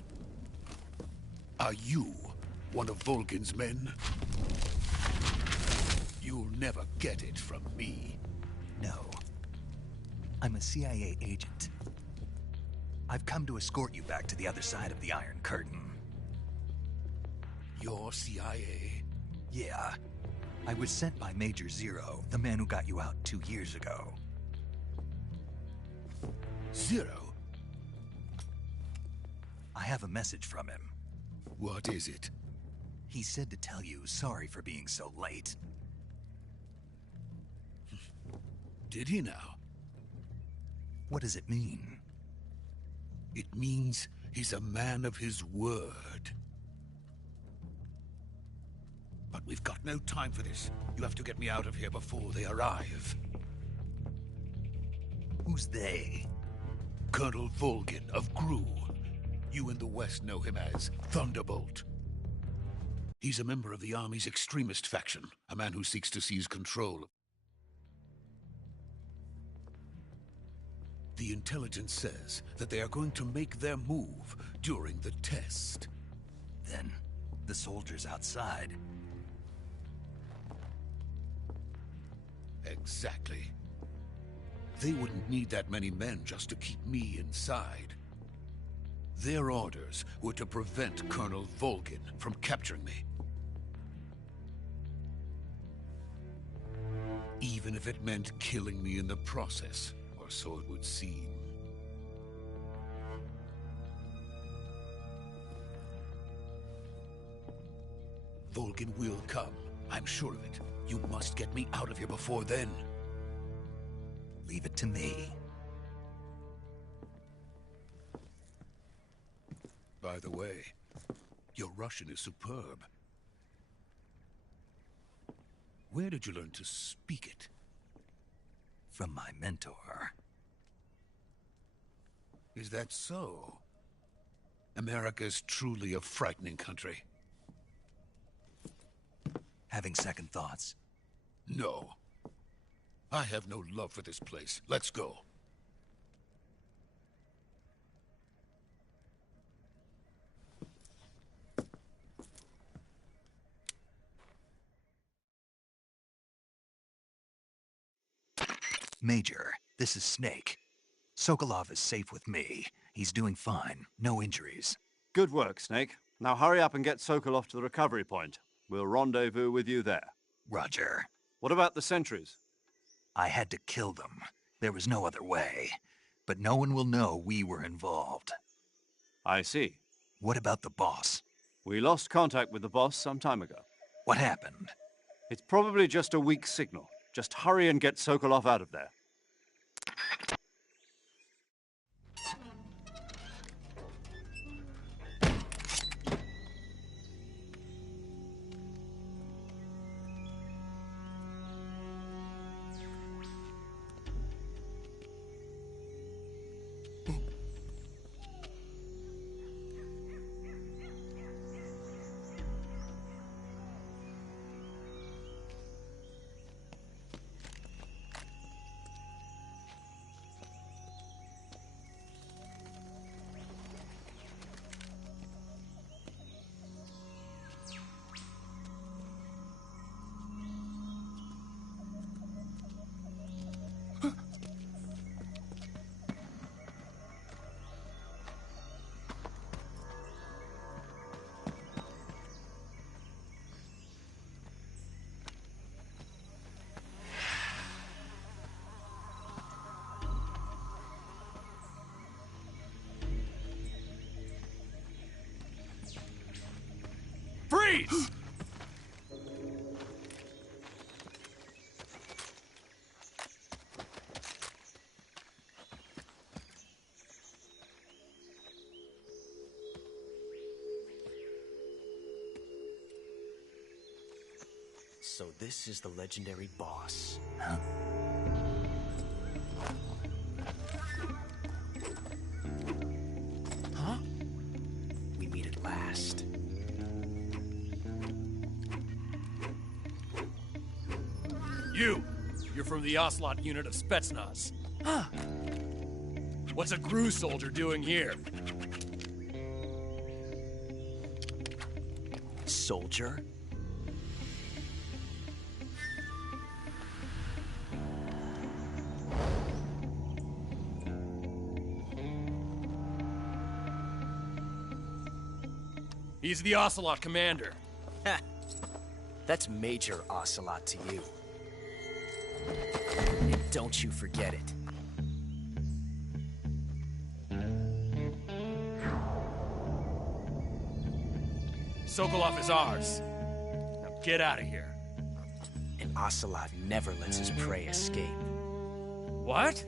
Are you one of Volgin's men? You'll never get it from me. No. I'm a CIA agent. I've come to escort you back to the other side of the Iron Curtain. You're CIA? Yeah. I was sent by Major Zero, the man who got you out 2 years ago. Zero? I have a message from him. What is it? He said to tell you sorry for being so late. Did he now? What does it mean? It means he's a man of his word. But we've got no time for this. You have to get me out of here before they arrive. Who's they? Colonel Volgin of GRU. You in the West know him as Thunderbolt. He's a member of the Army's extremist faction, a man who seeks to seize control. The intelligence says that they are going to make their move during the test. Then, the soldiers outside. Exactly. They wouldn't need that many men just to keep me inside. Their orders were to prevent Colonel Volgin from capturing me. Even if it meant killing me in the process, or so it would seem. Volgin will come. I'm sure of it. You must get me out of here before then. Leave it to me. By the way, your Russian is superb. Where did you learn to speak it? From my mentor. Is that so? America's truly a frightening country. Having second thoughts? No. I have no love for this place. Let's go. Major, this is Snake. Sokolov is safe with me. He's doing fine. No injuries. Good work, Snake. Now hurry up and get Sokolov to the recovery point. We'll rendezvous with you there. Roger. What about the sentries? I had to kill them. There was no other way. But no one will know we were involved. I see. What about the boss? We lost contact with the boss some time ago. What happened? It's probably just a weak signal. Just hurry and get Sokolov out of there. Freeze! So this is the legendary boss. Huh? Huh? We meet at last. You're from the Ocelot unit of Spetsnaz. Huh. What's a GRU soldier doing here? Soldier? He's the Ocelot commander. Ha! That's Major Ocelot to you. And don't you forget it. Sokolov is ours. Now get out of here. And Ocelot never lets his prey escape. What?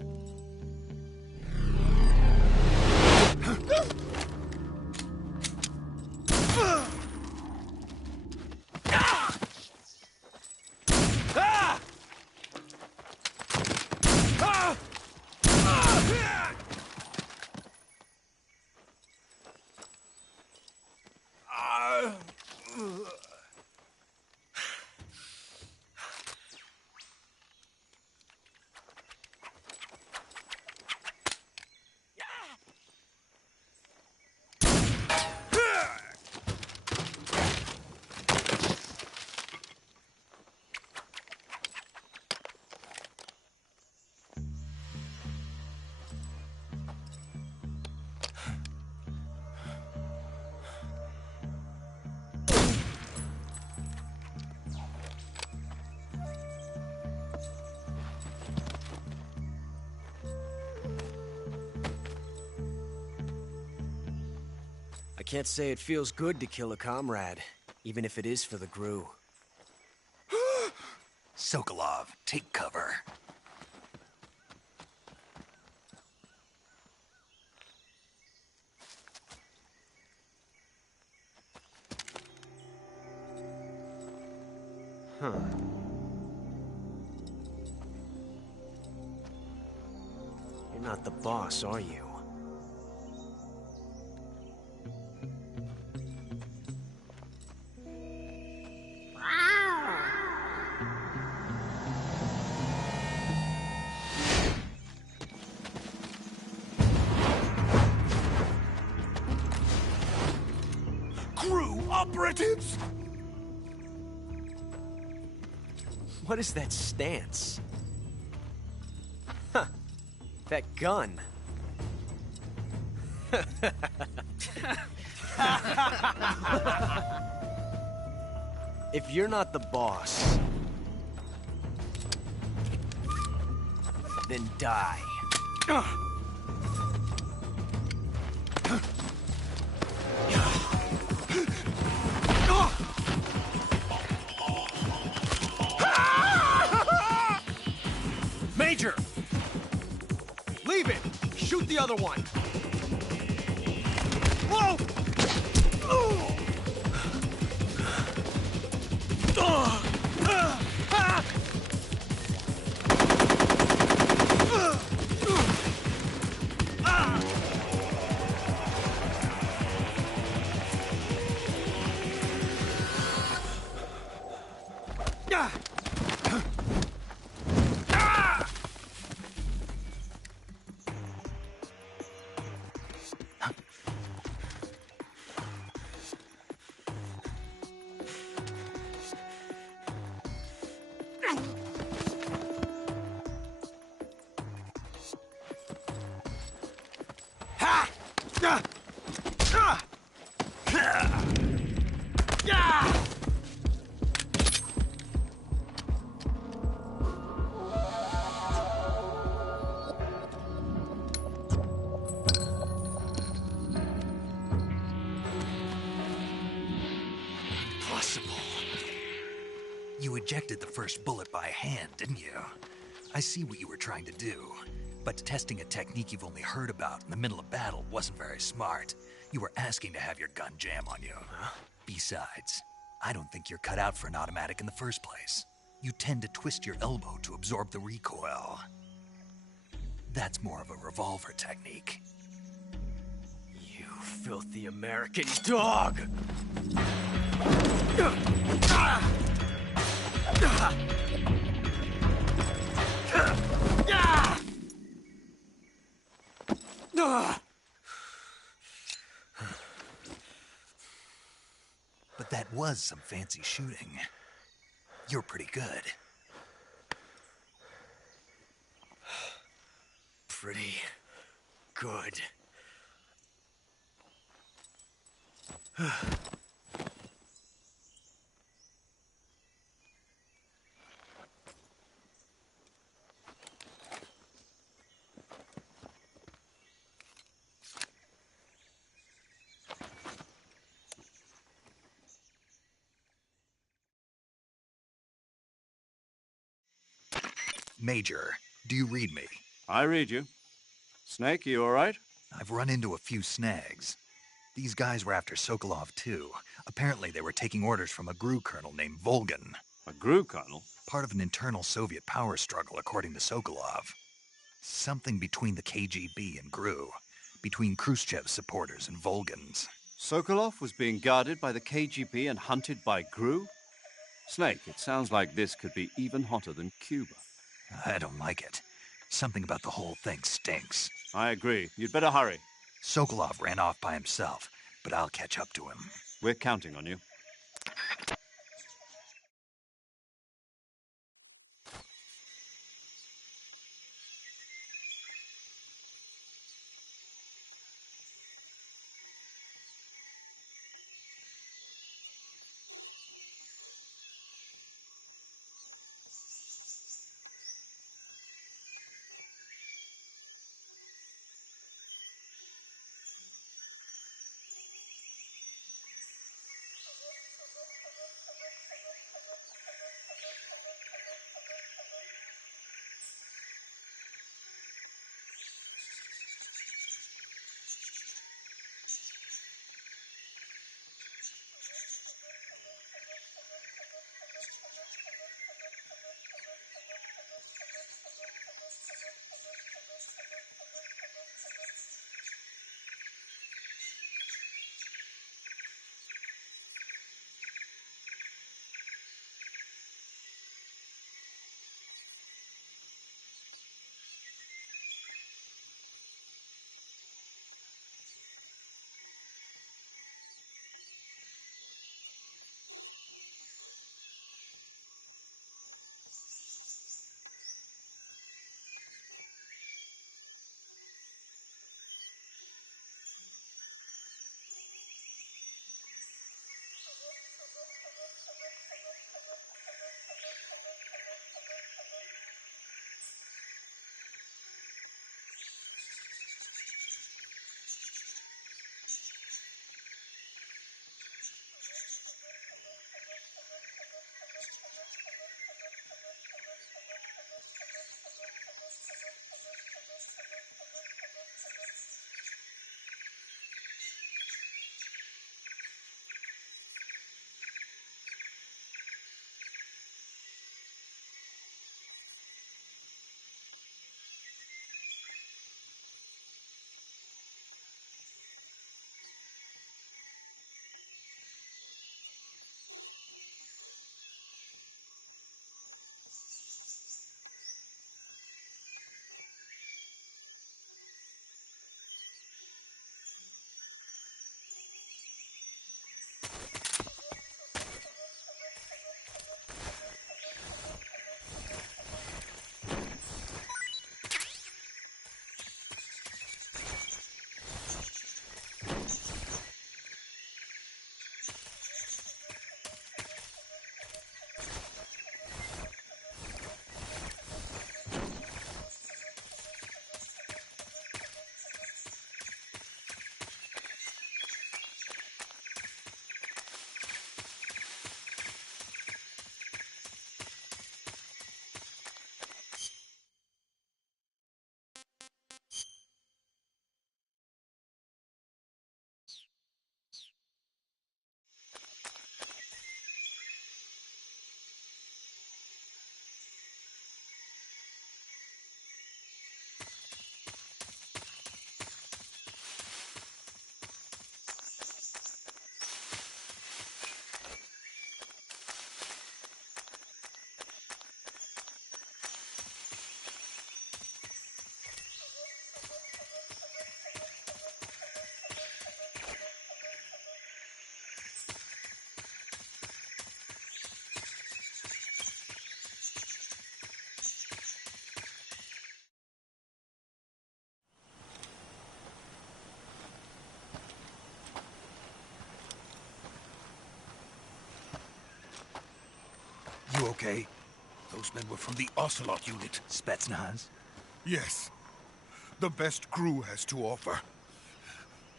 I can't say it feels good to kill a comrade, even if it is for the GRU. Sokolov, take cover. Huh. You're not the boss, are you? GRU operatives! What is that stance? Huh. That gun. If you're not the boss, then die. Major! Leave it! Shoot the other one! Whoa! You ejected the first bullet by hand, didn't you? I see what you were trying to do. But testing a technique you've only heard about in the middle of battle wasn't very smart. You were asking to have your gun jam on you. Huh? Besides, I don't think you're cut out for an automatic in the first place. You tend to twist your elbow to absorb the recoil. That's more of a revolver technique. You filthy American dog! But that was some fancy shooting. You're pretty good. Pretty good. Major, do you read me? I read you. Snake, you all right? I've run into a few snags. These guys were after Sokolov, too. Apparently they were taking orders from a GRU colonel named Volgin. A GRU colonel? Part of an internal Soviet power struggle, according to Sokolov. Something between the KGB and GRU. Between Khrushchev's supporters and Volgin's. Sokolov was being guarded by the KGB and hunted by GRU? Snake, it sounds like this could be even hotter than Cuba. I don't like it. Something about the whole thing stinks. I agree. You'd better hurry. Sokolov ran off by himself, but I'll catch up to him. We're counting on you. You okay? Those men were from the Ocelot unit. Spetsnaz? Yes. The best crew has to offer.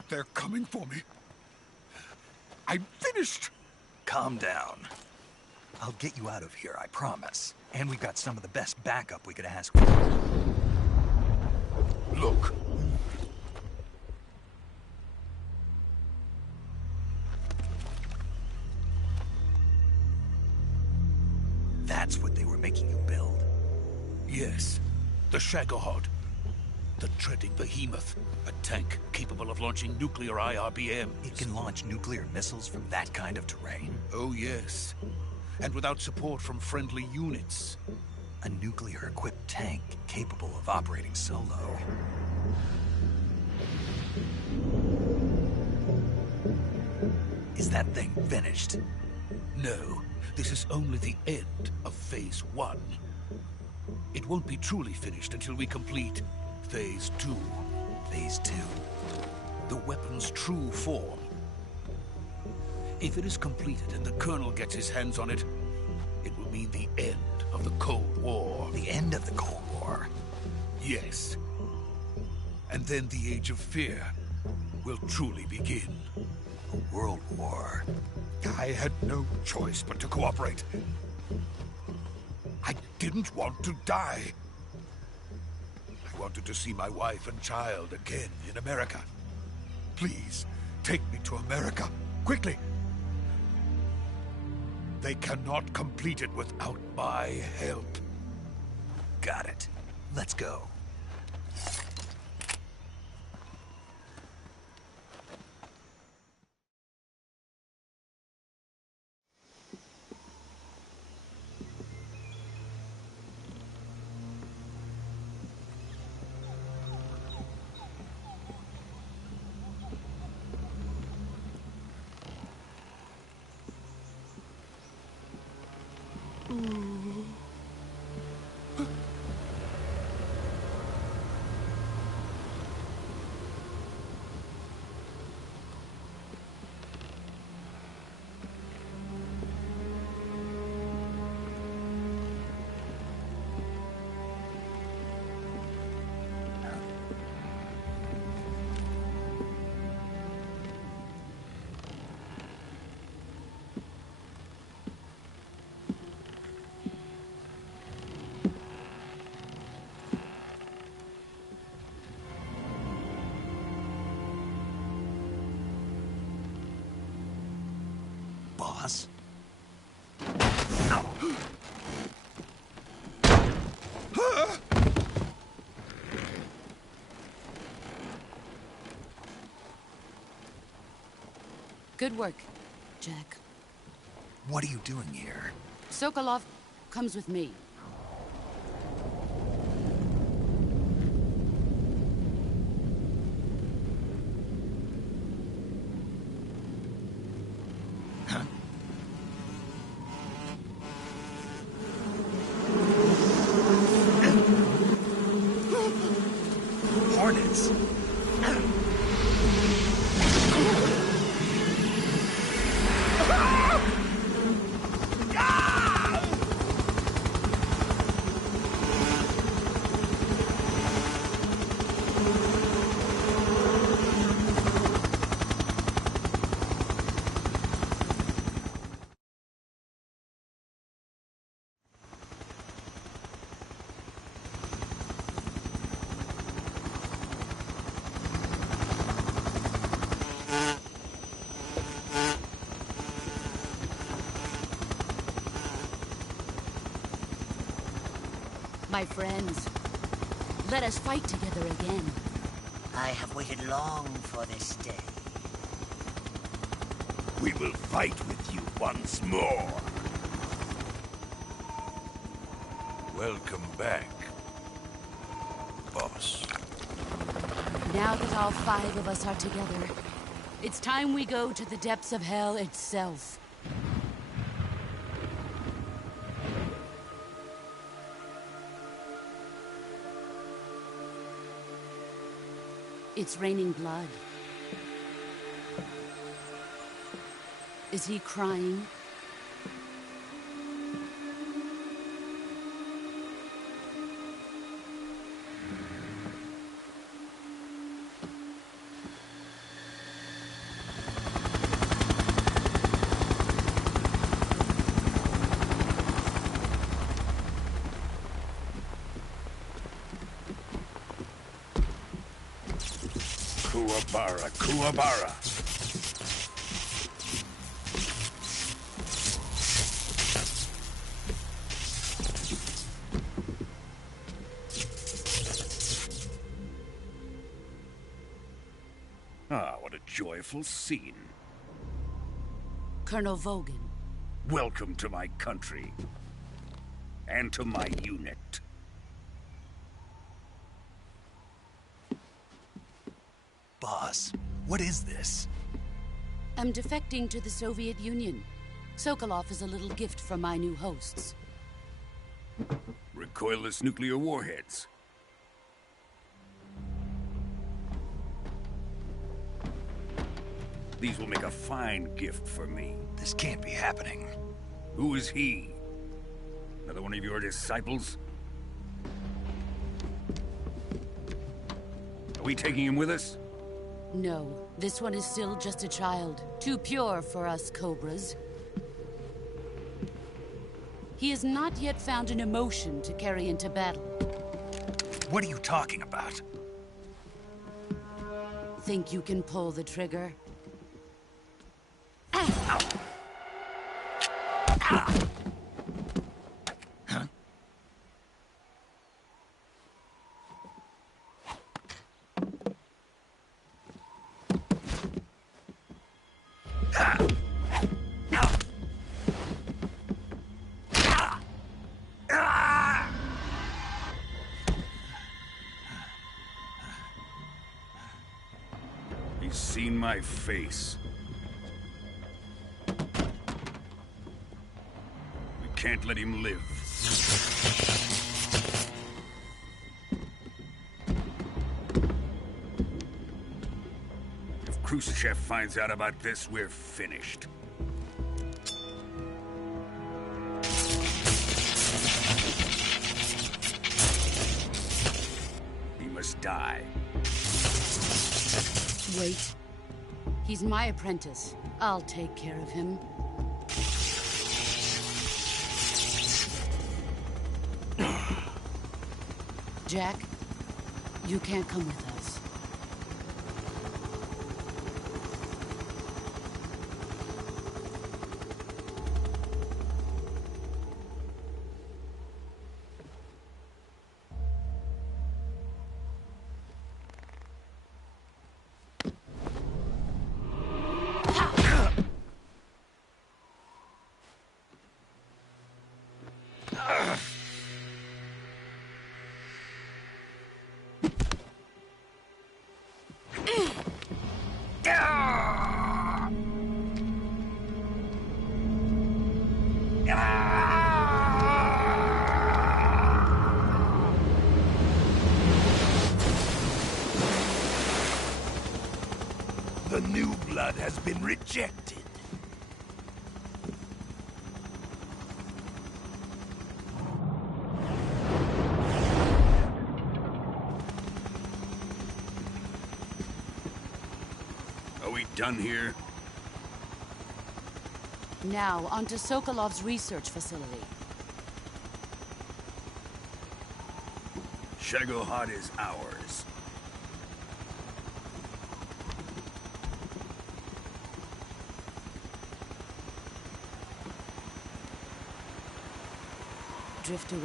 They're coming for me. I'm finished! Calm down. I'll get you out of here, I promise. And we've got some of the best backup we could ask for. Look. That's what they were making you build? Yes. The Shagohod. The treading behemoth. A tank capable of launching nuclear IRBMs. It can launch nuclear missiles from that kind of terrain? Oh, yes. And without support from friendly units. A nuclear-equipped tank capable of operating solo. Is that thing finished? No. This is only the end of Phase 1. It won't be truly finished until we complete Phase 2. Phase 2? The weapon's true form. If it is completed and the Colonel gets his hands on it, it will mean the end of the Cold War. The end of the Cold War? Yes. And then the Age of Fear will truly begin. A world war. I had no choice but to cooperate. I didn't want to die. I wanted to see my wife and child again in America. Please, take me to America, quickly. They cannot complete it without my help. Got it. Let's go. Boss? Good work, Jack. What are you doing here? Sokolov comes with me. Hornets? My friends, let us fight together again. I have waited long for this day. We will fight with you once more. Welcome back, boss. Now that all 5 of us are together, it's time we go to the depths of hell itself. It's raining blood. Is he crying? Kuwabara, Kuwabara. Ah, what a joyful scene. Colonel Vogan. Welcome to my country. And to my unit. Boss, what is this? I'm defecting to the Soviet Union. Sokolov is a little gift from my new hosts. Recoilless nuclear warheads. These will make a fine gift for me. This can't be happening. Who is he? Another one of your disciples? Are we taking him with us? No, this one is still just a child. Too pure for us Cobras. He has not yet found an emotion to carry into battle. What are you talking about? Think you can pull the trigger? He's seen my face. We can't let him live. If Khrushchev finds out about this, we're finished. He must die. Wait. He's my apprentice. I'll take care of him. Jack, you can't come with us. The new blood has been rejected. Are we done here? Now, onto Sokolov's research facility. Shagohod is ours. Drift away.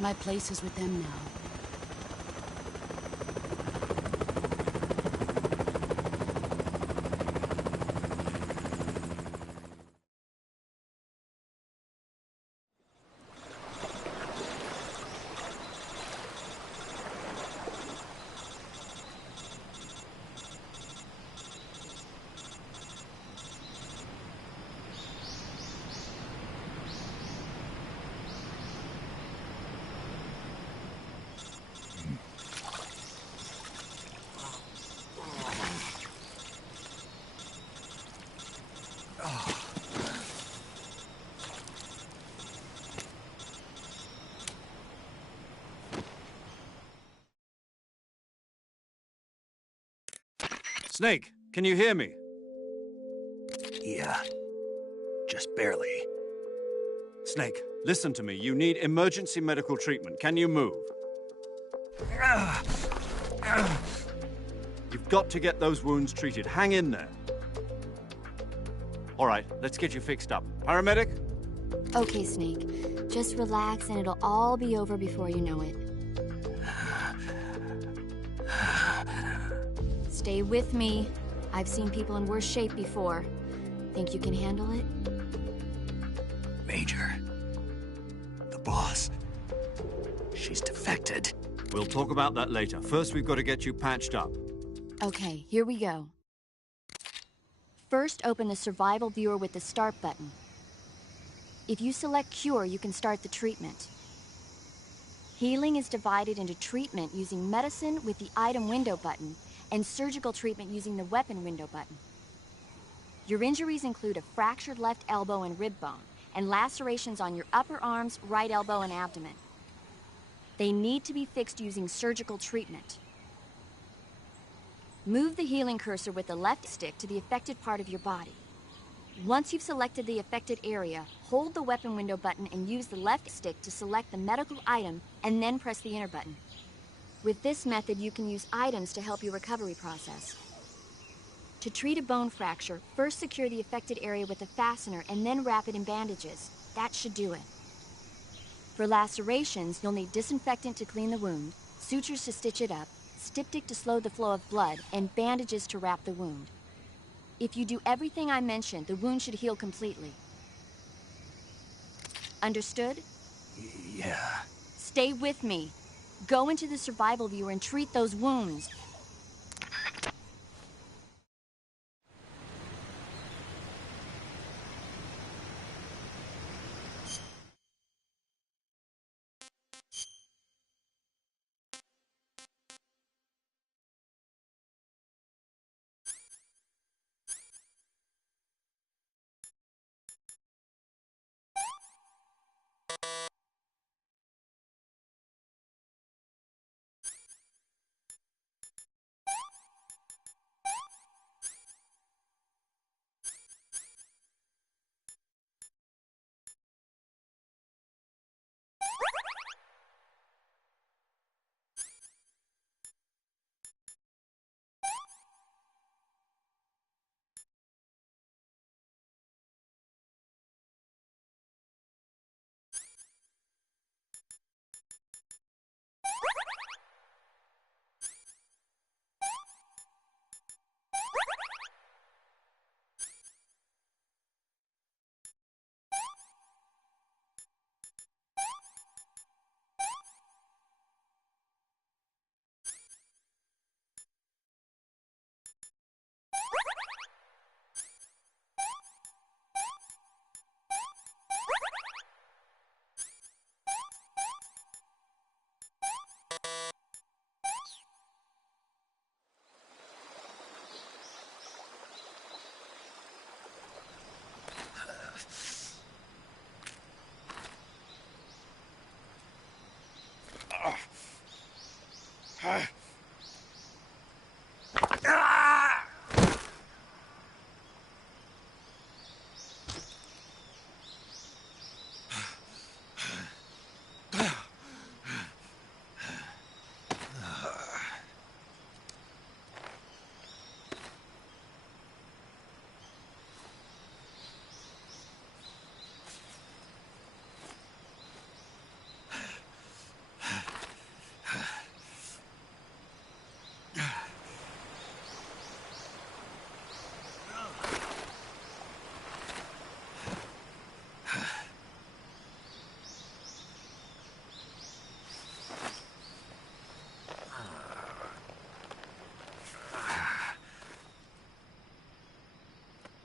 My place is with them now. Snake, can you hear me? Yeah, just barely. Snake, listen to me. You need emergency medical treatment. Can you move? You've got to get those wounds treated. Hang in there. All right, let's get you fixed up. Paramedic? Okay, Snake. Just relax and it'll all be over before you know it. Stay with me. I've seen people in worse shape before. Think you can handle it? Major. The boss. She's defected. We'll talk about that later. First, we've got to get you patched up. Okay, here we go. First, open the survival viewer with the start button. If you select cure, you can start the treatment. Healing is divided into treatment using medicine with the item window button and surgical treatment using the weapon window button. Your injuries include a fractured left elbow and rib bone and lacerations on your upper arms, right elbow, and abdomen. They need to be fixed using surgical treatment. Move the healing cursor with the left stick to the affected part of your body. Once you've selected the affected area, hold the weapon window button and use the left stick to select the medical item and then press the enter button. With this method, you can use items to help your recovery process. To treat a bone fracture, first secure the affected area with a fastener and then wrap it in bandages. That should do it. For lacerations, you'll need disinfectant to clean the wound, sutures to stitch it up, styptic to slow the flow of blood, and bandages to wrap the wound. If you do everything I mentioned, the wound should heal completely. Understood? Yeah. Stay with me. Go into the survival viewer and treat those wounds.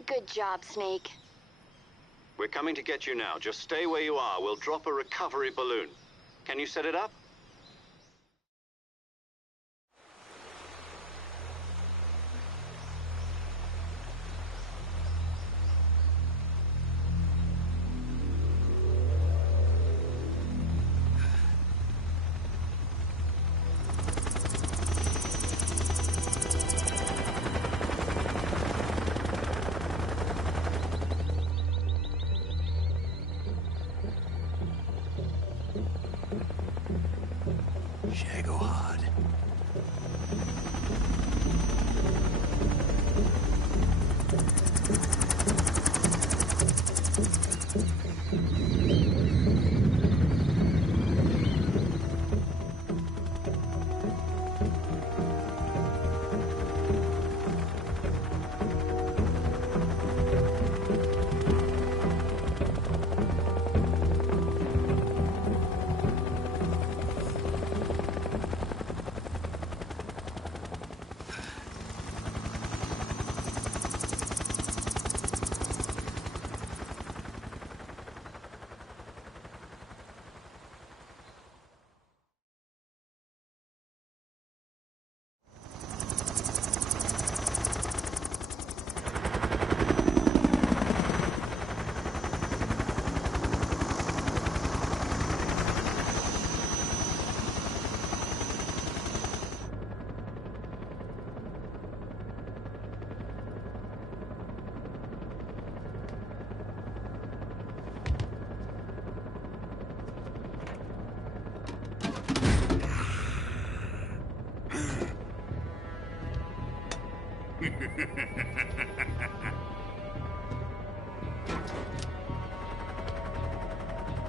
Good job, Snake. We're coming to get you now. Just stay where you are. We'll drop a recovery balloon. Can you set it up?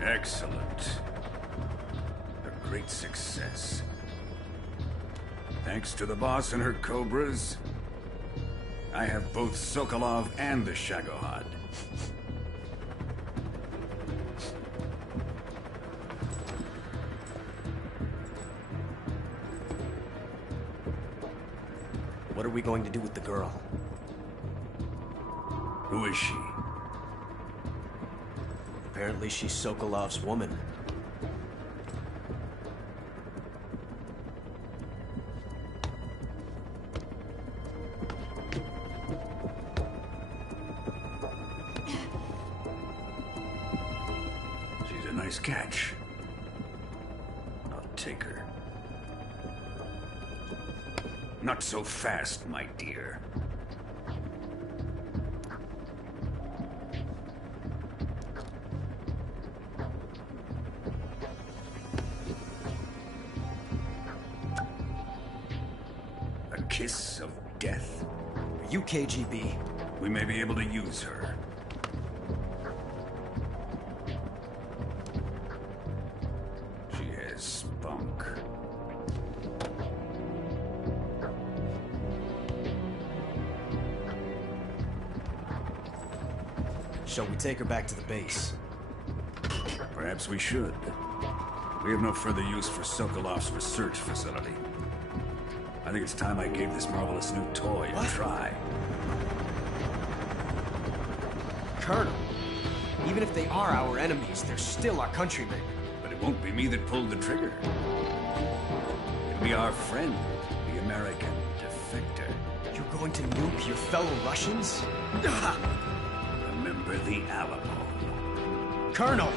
Excellent. A great success. Thanks to the boss and her cobras, I have both Sokolov and the Shagohod. What are we going to do with the girl? Who is she? Apparently she's Sokolov's woman. She's a nice catch. I'll take her. Not so fast, my dear. A kiss of death? Are you KGB? We may be able to use her. She has spunk. Shall we take her back to the base? Perhaps we should. We have no further use for Sokolov's research facility. I think it's time I gave this marvelous new toy a try. Colonel, even if they are our enemies, they're still our countrymen. But it won't be me that pulled the trigger. It'll be our friend, the American defector. You're going to nuke your fellow Russians? Remember the Alamo. Colonel!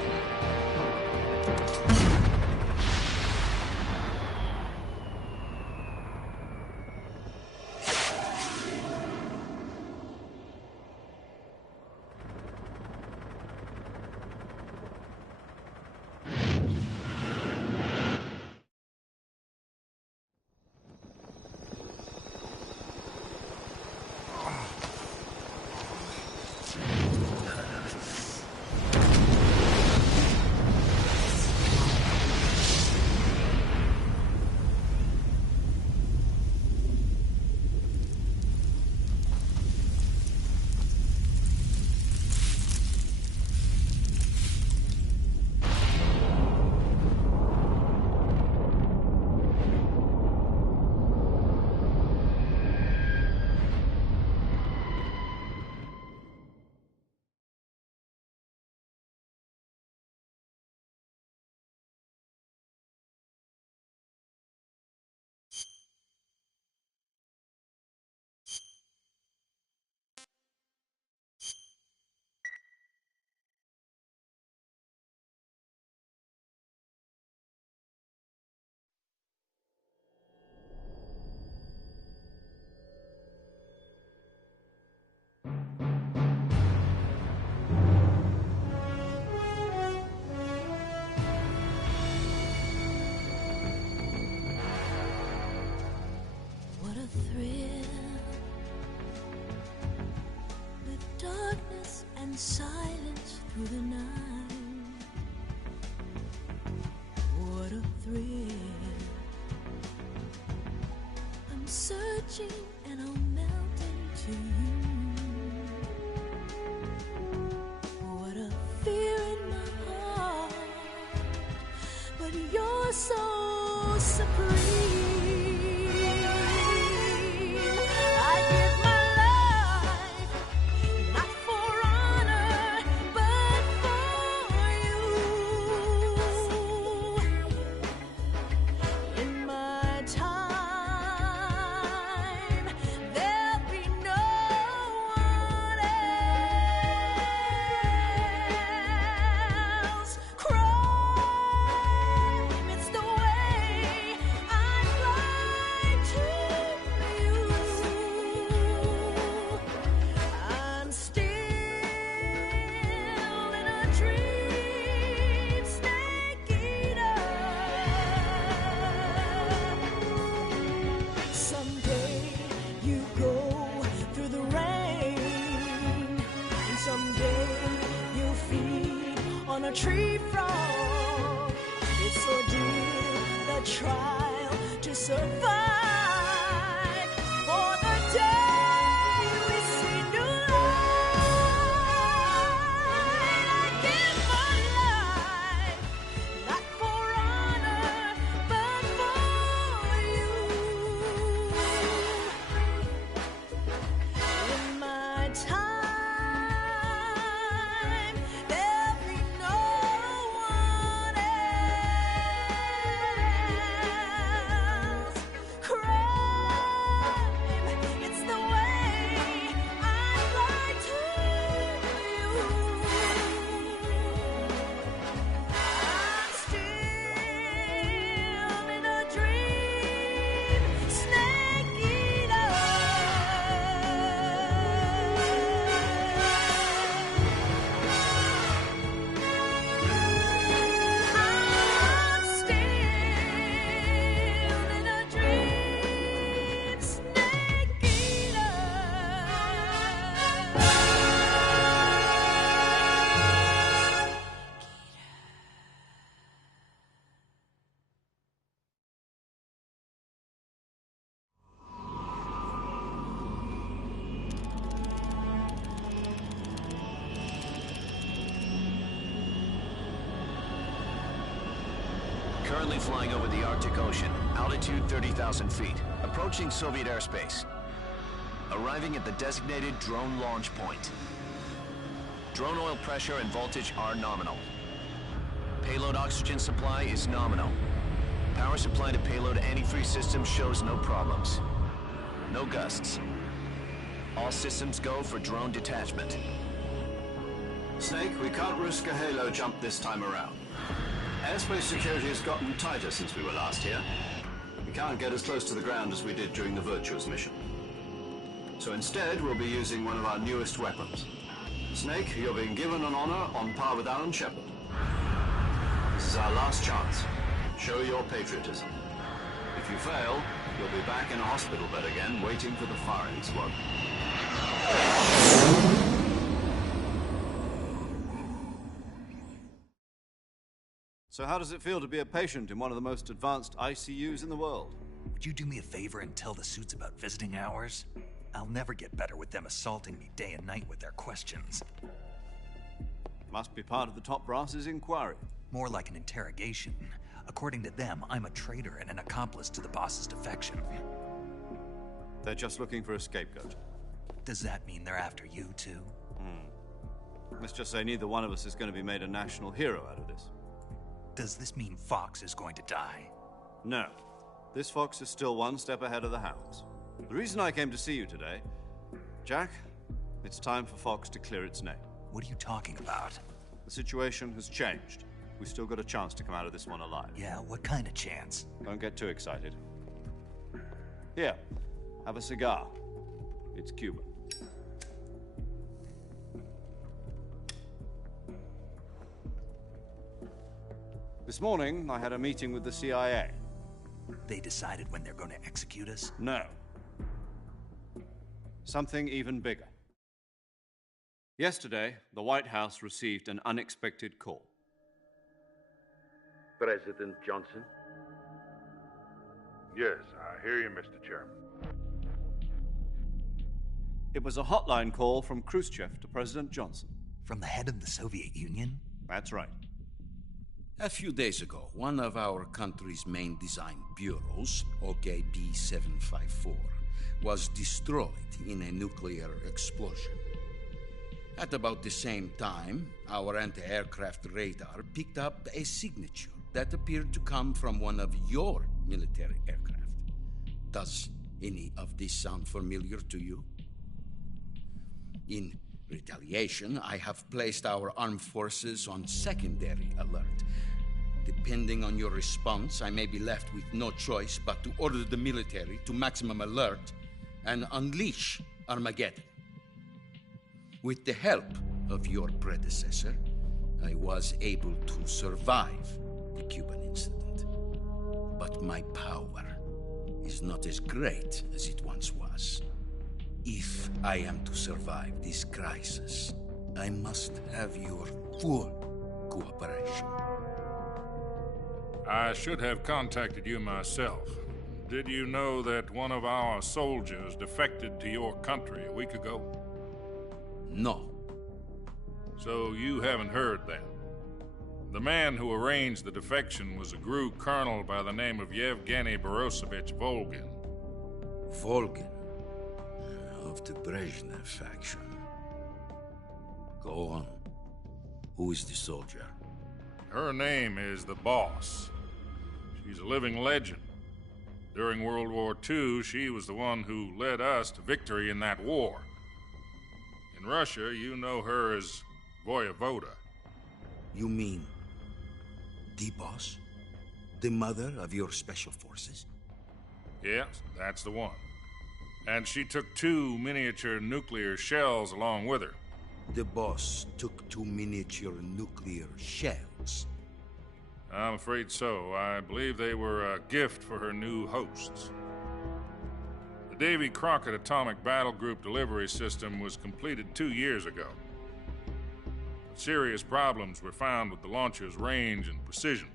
What a thrill, with darkness and silence through the night. What a thrill, I'm searching and I'll melt into you. What a fear in my heart, but you're so supreme. It's the way a tree frog. It's ordeal, the trial to survive. For the day we see new light, I give my life, not for honor, but for you. In my time, there'll be no one else. Crime, it's the way I lie to you. I'm still in a dream, snake eater. I'm still in a dream, snake eater. Currently flying over the Arctic Ocean, altitude 30,000 feet, approaching Soviet airspace. Arriving at the designated drone launch point. Drone oil pressure and voltage are nominal. Payload oxygen supply is nominal. Power supply to payload antifreeze system shows no problems. No gusts. All systems go for drone detachment. Snake, we can't risk a halo jump this time around. Airspace security has gotten tighter since we were last here. We can't get as close to the ground as we did during the Virtuous mission. So instead, we'll be using one of our newest weapons. Snake, you're being given an honor on par with Alan Shepard. This is our last chance. Show your patriotism. If you fail, you'll be back in a hospital bed again, waiting for the firing squad. So how does it feel to be a patient in one of the most advanced ICUs in the world? Would you do me a favor and tell the suits about visiting hours? I'll never get better with them assaulting me day and night with their questions. Must be part of the top brass's inquiry. More like an interrogation. According to them, I'm a traitor and an accomplice to the boss's defection. They're just looking for a scapegoat. Does that mean they're after you, too? Let's just say neither one of us is going to be made a national hero out of this. Does this mean Fox is going to die? No. This fox is still one step ahead of the hounds. The reason I came to see you today, Jack, it's time for Fox to clear its name. What are you talking about? The situation has changed. We've still got a chance to come out of this one alive. Yeah, what kind of chance? Don't get too excited. Here, have a cigar. It's Cuban. This morning, I had a meeting with the CIA. They decided when they're going to execute us? No. Something even bigger. Yesterday, the White House received an unexpected call. President Johnson? Yes, I hear you, Mr. Chairman. It was a hotline call from Khrushchev to President Johnson. From the head of the Soviet Union? That's right. A few days ago, one of our country's main design bureaus, OKB 754, was destroyed in a nuclear explosion. At about the same time, our anti-aircraft radar picked up a signature that appeared to come from one of your military aircraft. Does any of this sound familiar to you? In retaliation, I have placed our armed forces on secondary alert. Depending on your response, I may be left with no choice but to order the military to maximum alert and unleash Armageddon. With the help of your predecessor, I was able to survive the Cuban incident. But my power is not as great as it once was. If I am to survive this crisis, I must have your full cooperation. I should have contacted you myself. Did you know that one of our soldiers defected to your country a week ago? No. So you haven't heard then? The man who arranged the defection was a GRU colonel by the name of Yevgeny Borosovich Volgin. Volgin? Of the Brezhnev faction. Go on. Who is the soldier? Her name is the Boss. She's a living legend. During World War II, she was the one who led us to victory in that war. In Russia, you know her as Voyevoda. You mean the Boss? The mother of your special forces? Yes, that's the one. And she took 2 miniature nuclear shells along with her. The Boss took 2 miniature nuclear shells? I'm afraid so. I believe they were a gift for her new hosts. The Davy Crockett Atomic Battle Group delivery system was completed 2 years ago. Serious problems were found with the launcher's range and precision.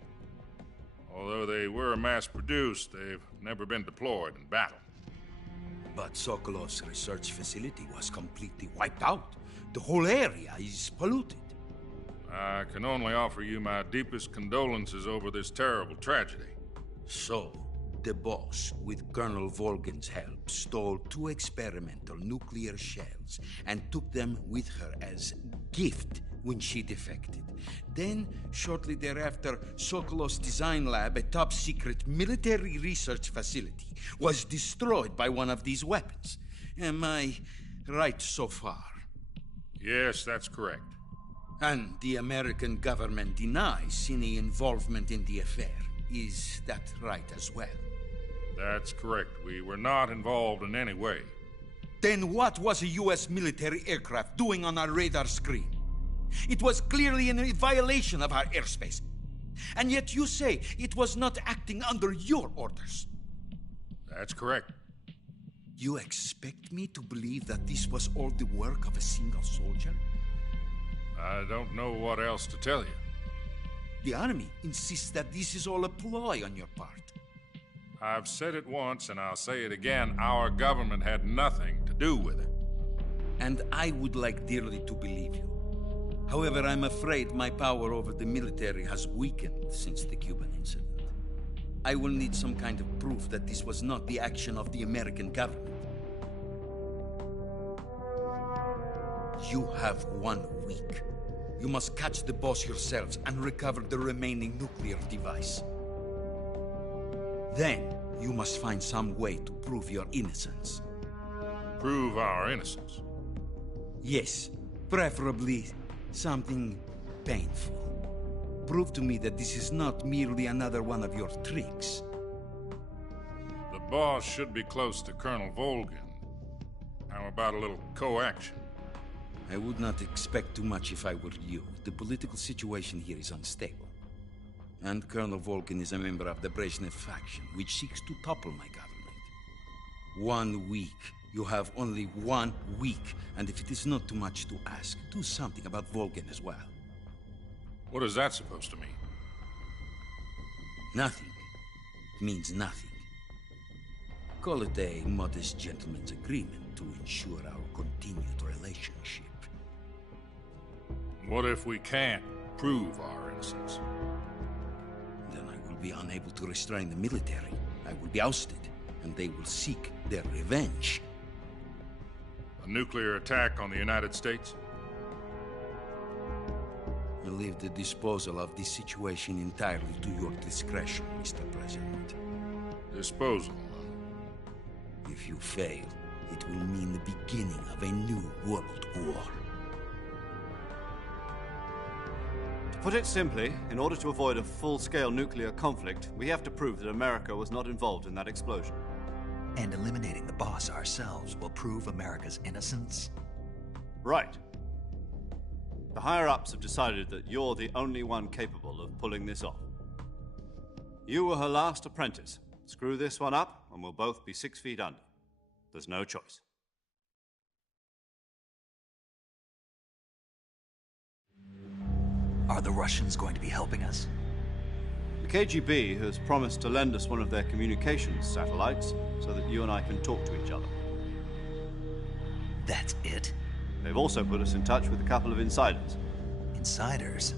Although they were mass-produced, they've never been deployed in battle. But Sokolov's research facility was completely wiped out. The whole area is polluted. I can only offer you my deepest condolences over this terrible tragedy. So, the Boss, with Colonel Volgin's help, stole 2 experimental nuclear shells and took them with her as gift when she defected. Then, shortly thereafter, Sokolov's design lab, a top-secret military research facility, was destroyed by one of these weapons. Am I right so far? Yes, that's correct. And the American government denies any involvement in the affair. Is that right as well? That's correct. We were not involved in any way. Then what was a U.S. military aircraft doing on our radar screen? It was clearly in violation of our airspace. And yet you say it was not acting under your orders. That's correct. You expect me to believe that this was all the work of a single soldier? I don't know what else to tell you. The Army insists that this is all a ploy on your part. I've said it once, and I'll say it again. Our government had nothing to do with it. And I would like dearly to believe you. However, I'm afraid my power over the military has weakened since the Cuban incident. I will need some kind of proof that this was not the action of the American government. You have 1 week. You must catch the Boss yourselves and recover the remaining nuclear device. Then, you must find some way to prove your innocence. Prove our innocence? Yes, preferably something painful. Prove to me that this is not merely another one of your tricks. The Boss should be close to Colonel Volgin. How about a little coaction? I would not expect too much if I were you. The political situation here is unstable. And Colonel Volgin is a member of the Brezhnev faction, which seeks to topple my government. 1 week. You have only 1 week. And if it is not too much to ask, do something about Volgin as well. What is that supposed to mean? Nothing. It means nothing. Call it a modest gentleman's agreement to ensure our continued relationship. What if we can't prove our innocence? Then I will be unable to restrain the military. I will be ousted, and they will seek their revenge. A nuclear attack on the United States? I leave the disposal of this situation entirely to your discretion, Mr. President. Disposal? If you fail, it will mean the beginning of a new world war. To put it simply, in order to avoid a full-scale nuclear conflict, we have to prove that America was not involved in that explosion. And eliminating the Boss ourselves will prove America's innocence? Right. The higher-ups have decided that you're the only one capable of pulling this off. You were her last apprentice. Screw this one up, and we'll both be 6 feet under. There's no choice. Are the Russians going to be helping us? The KGB has promised to lend us one of their communications satellites so that you and I can talk to each other. That's it? They've also put us in touch with a couple of insiders. Insiders?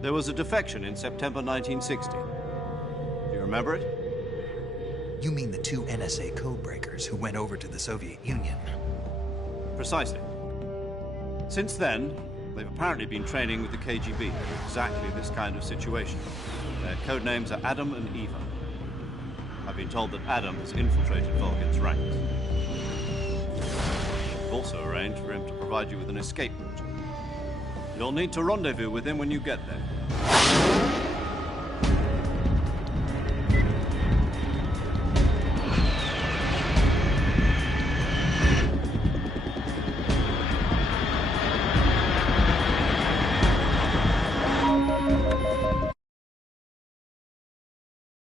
There was a defection in September 1960. Do you remember it? You mean the 2 NSA codebreakers who went over to the Soviet Union? Precisely. Since then, they've apparently been training with the KGB for exactly this kind of situation. Their code names are Adam and Eva. I've been told that Adam has infiltrated Volgin's ranks. We've also arranged for him to provide you with an escape route. You'll need to rendezvous with him when you get there.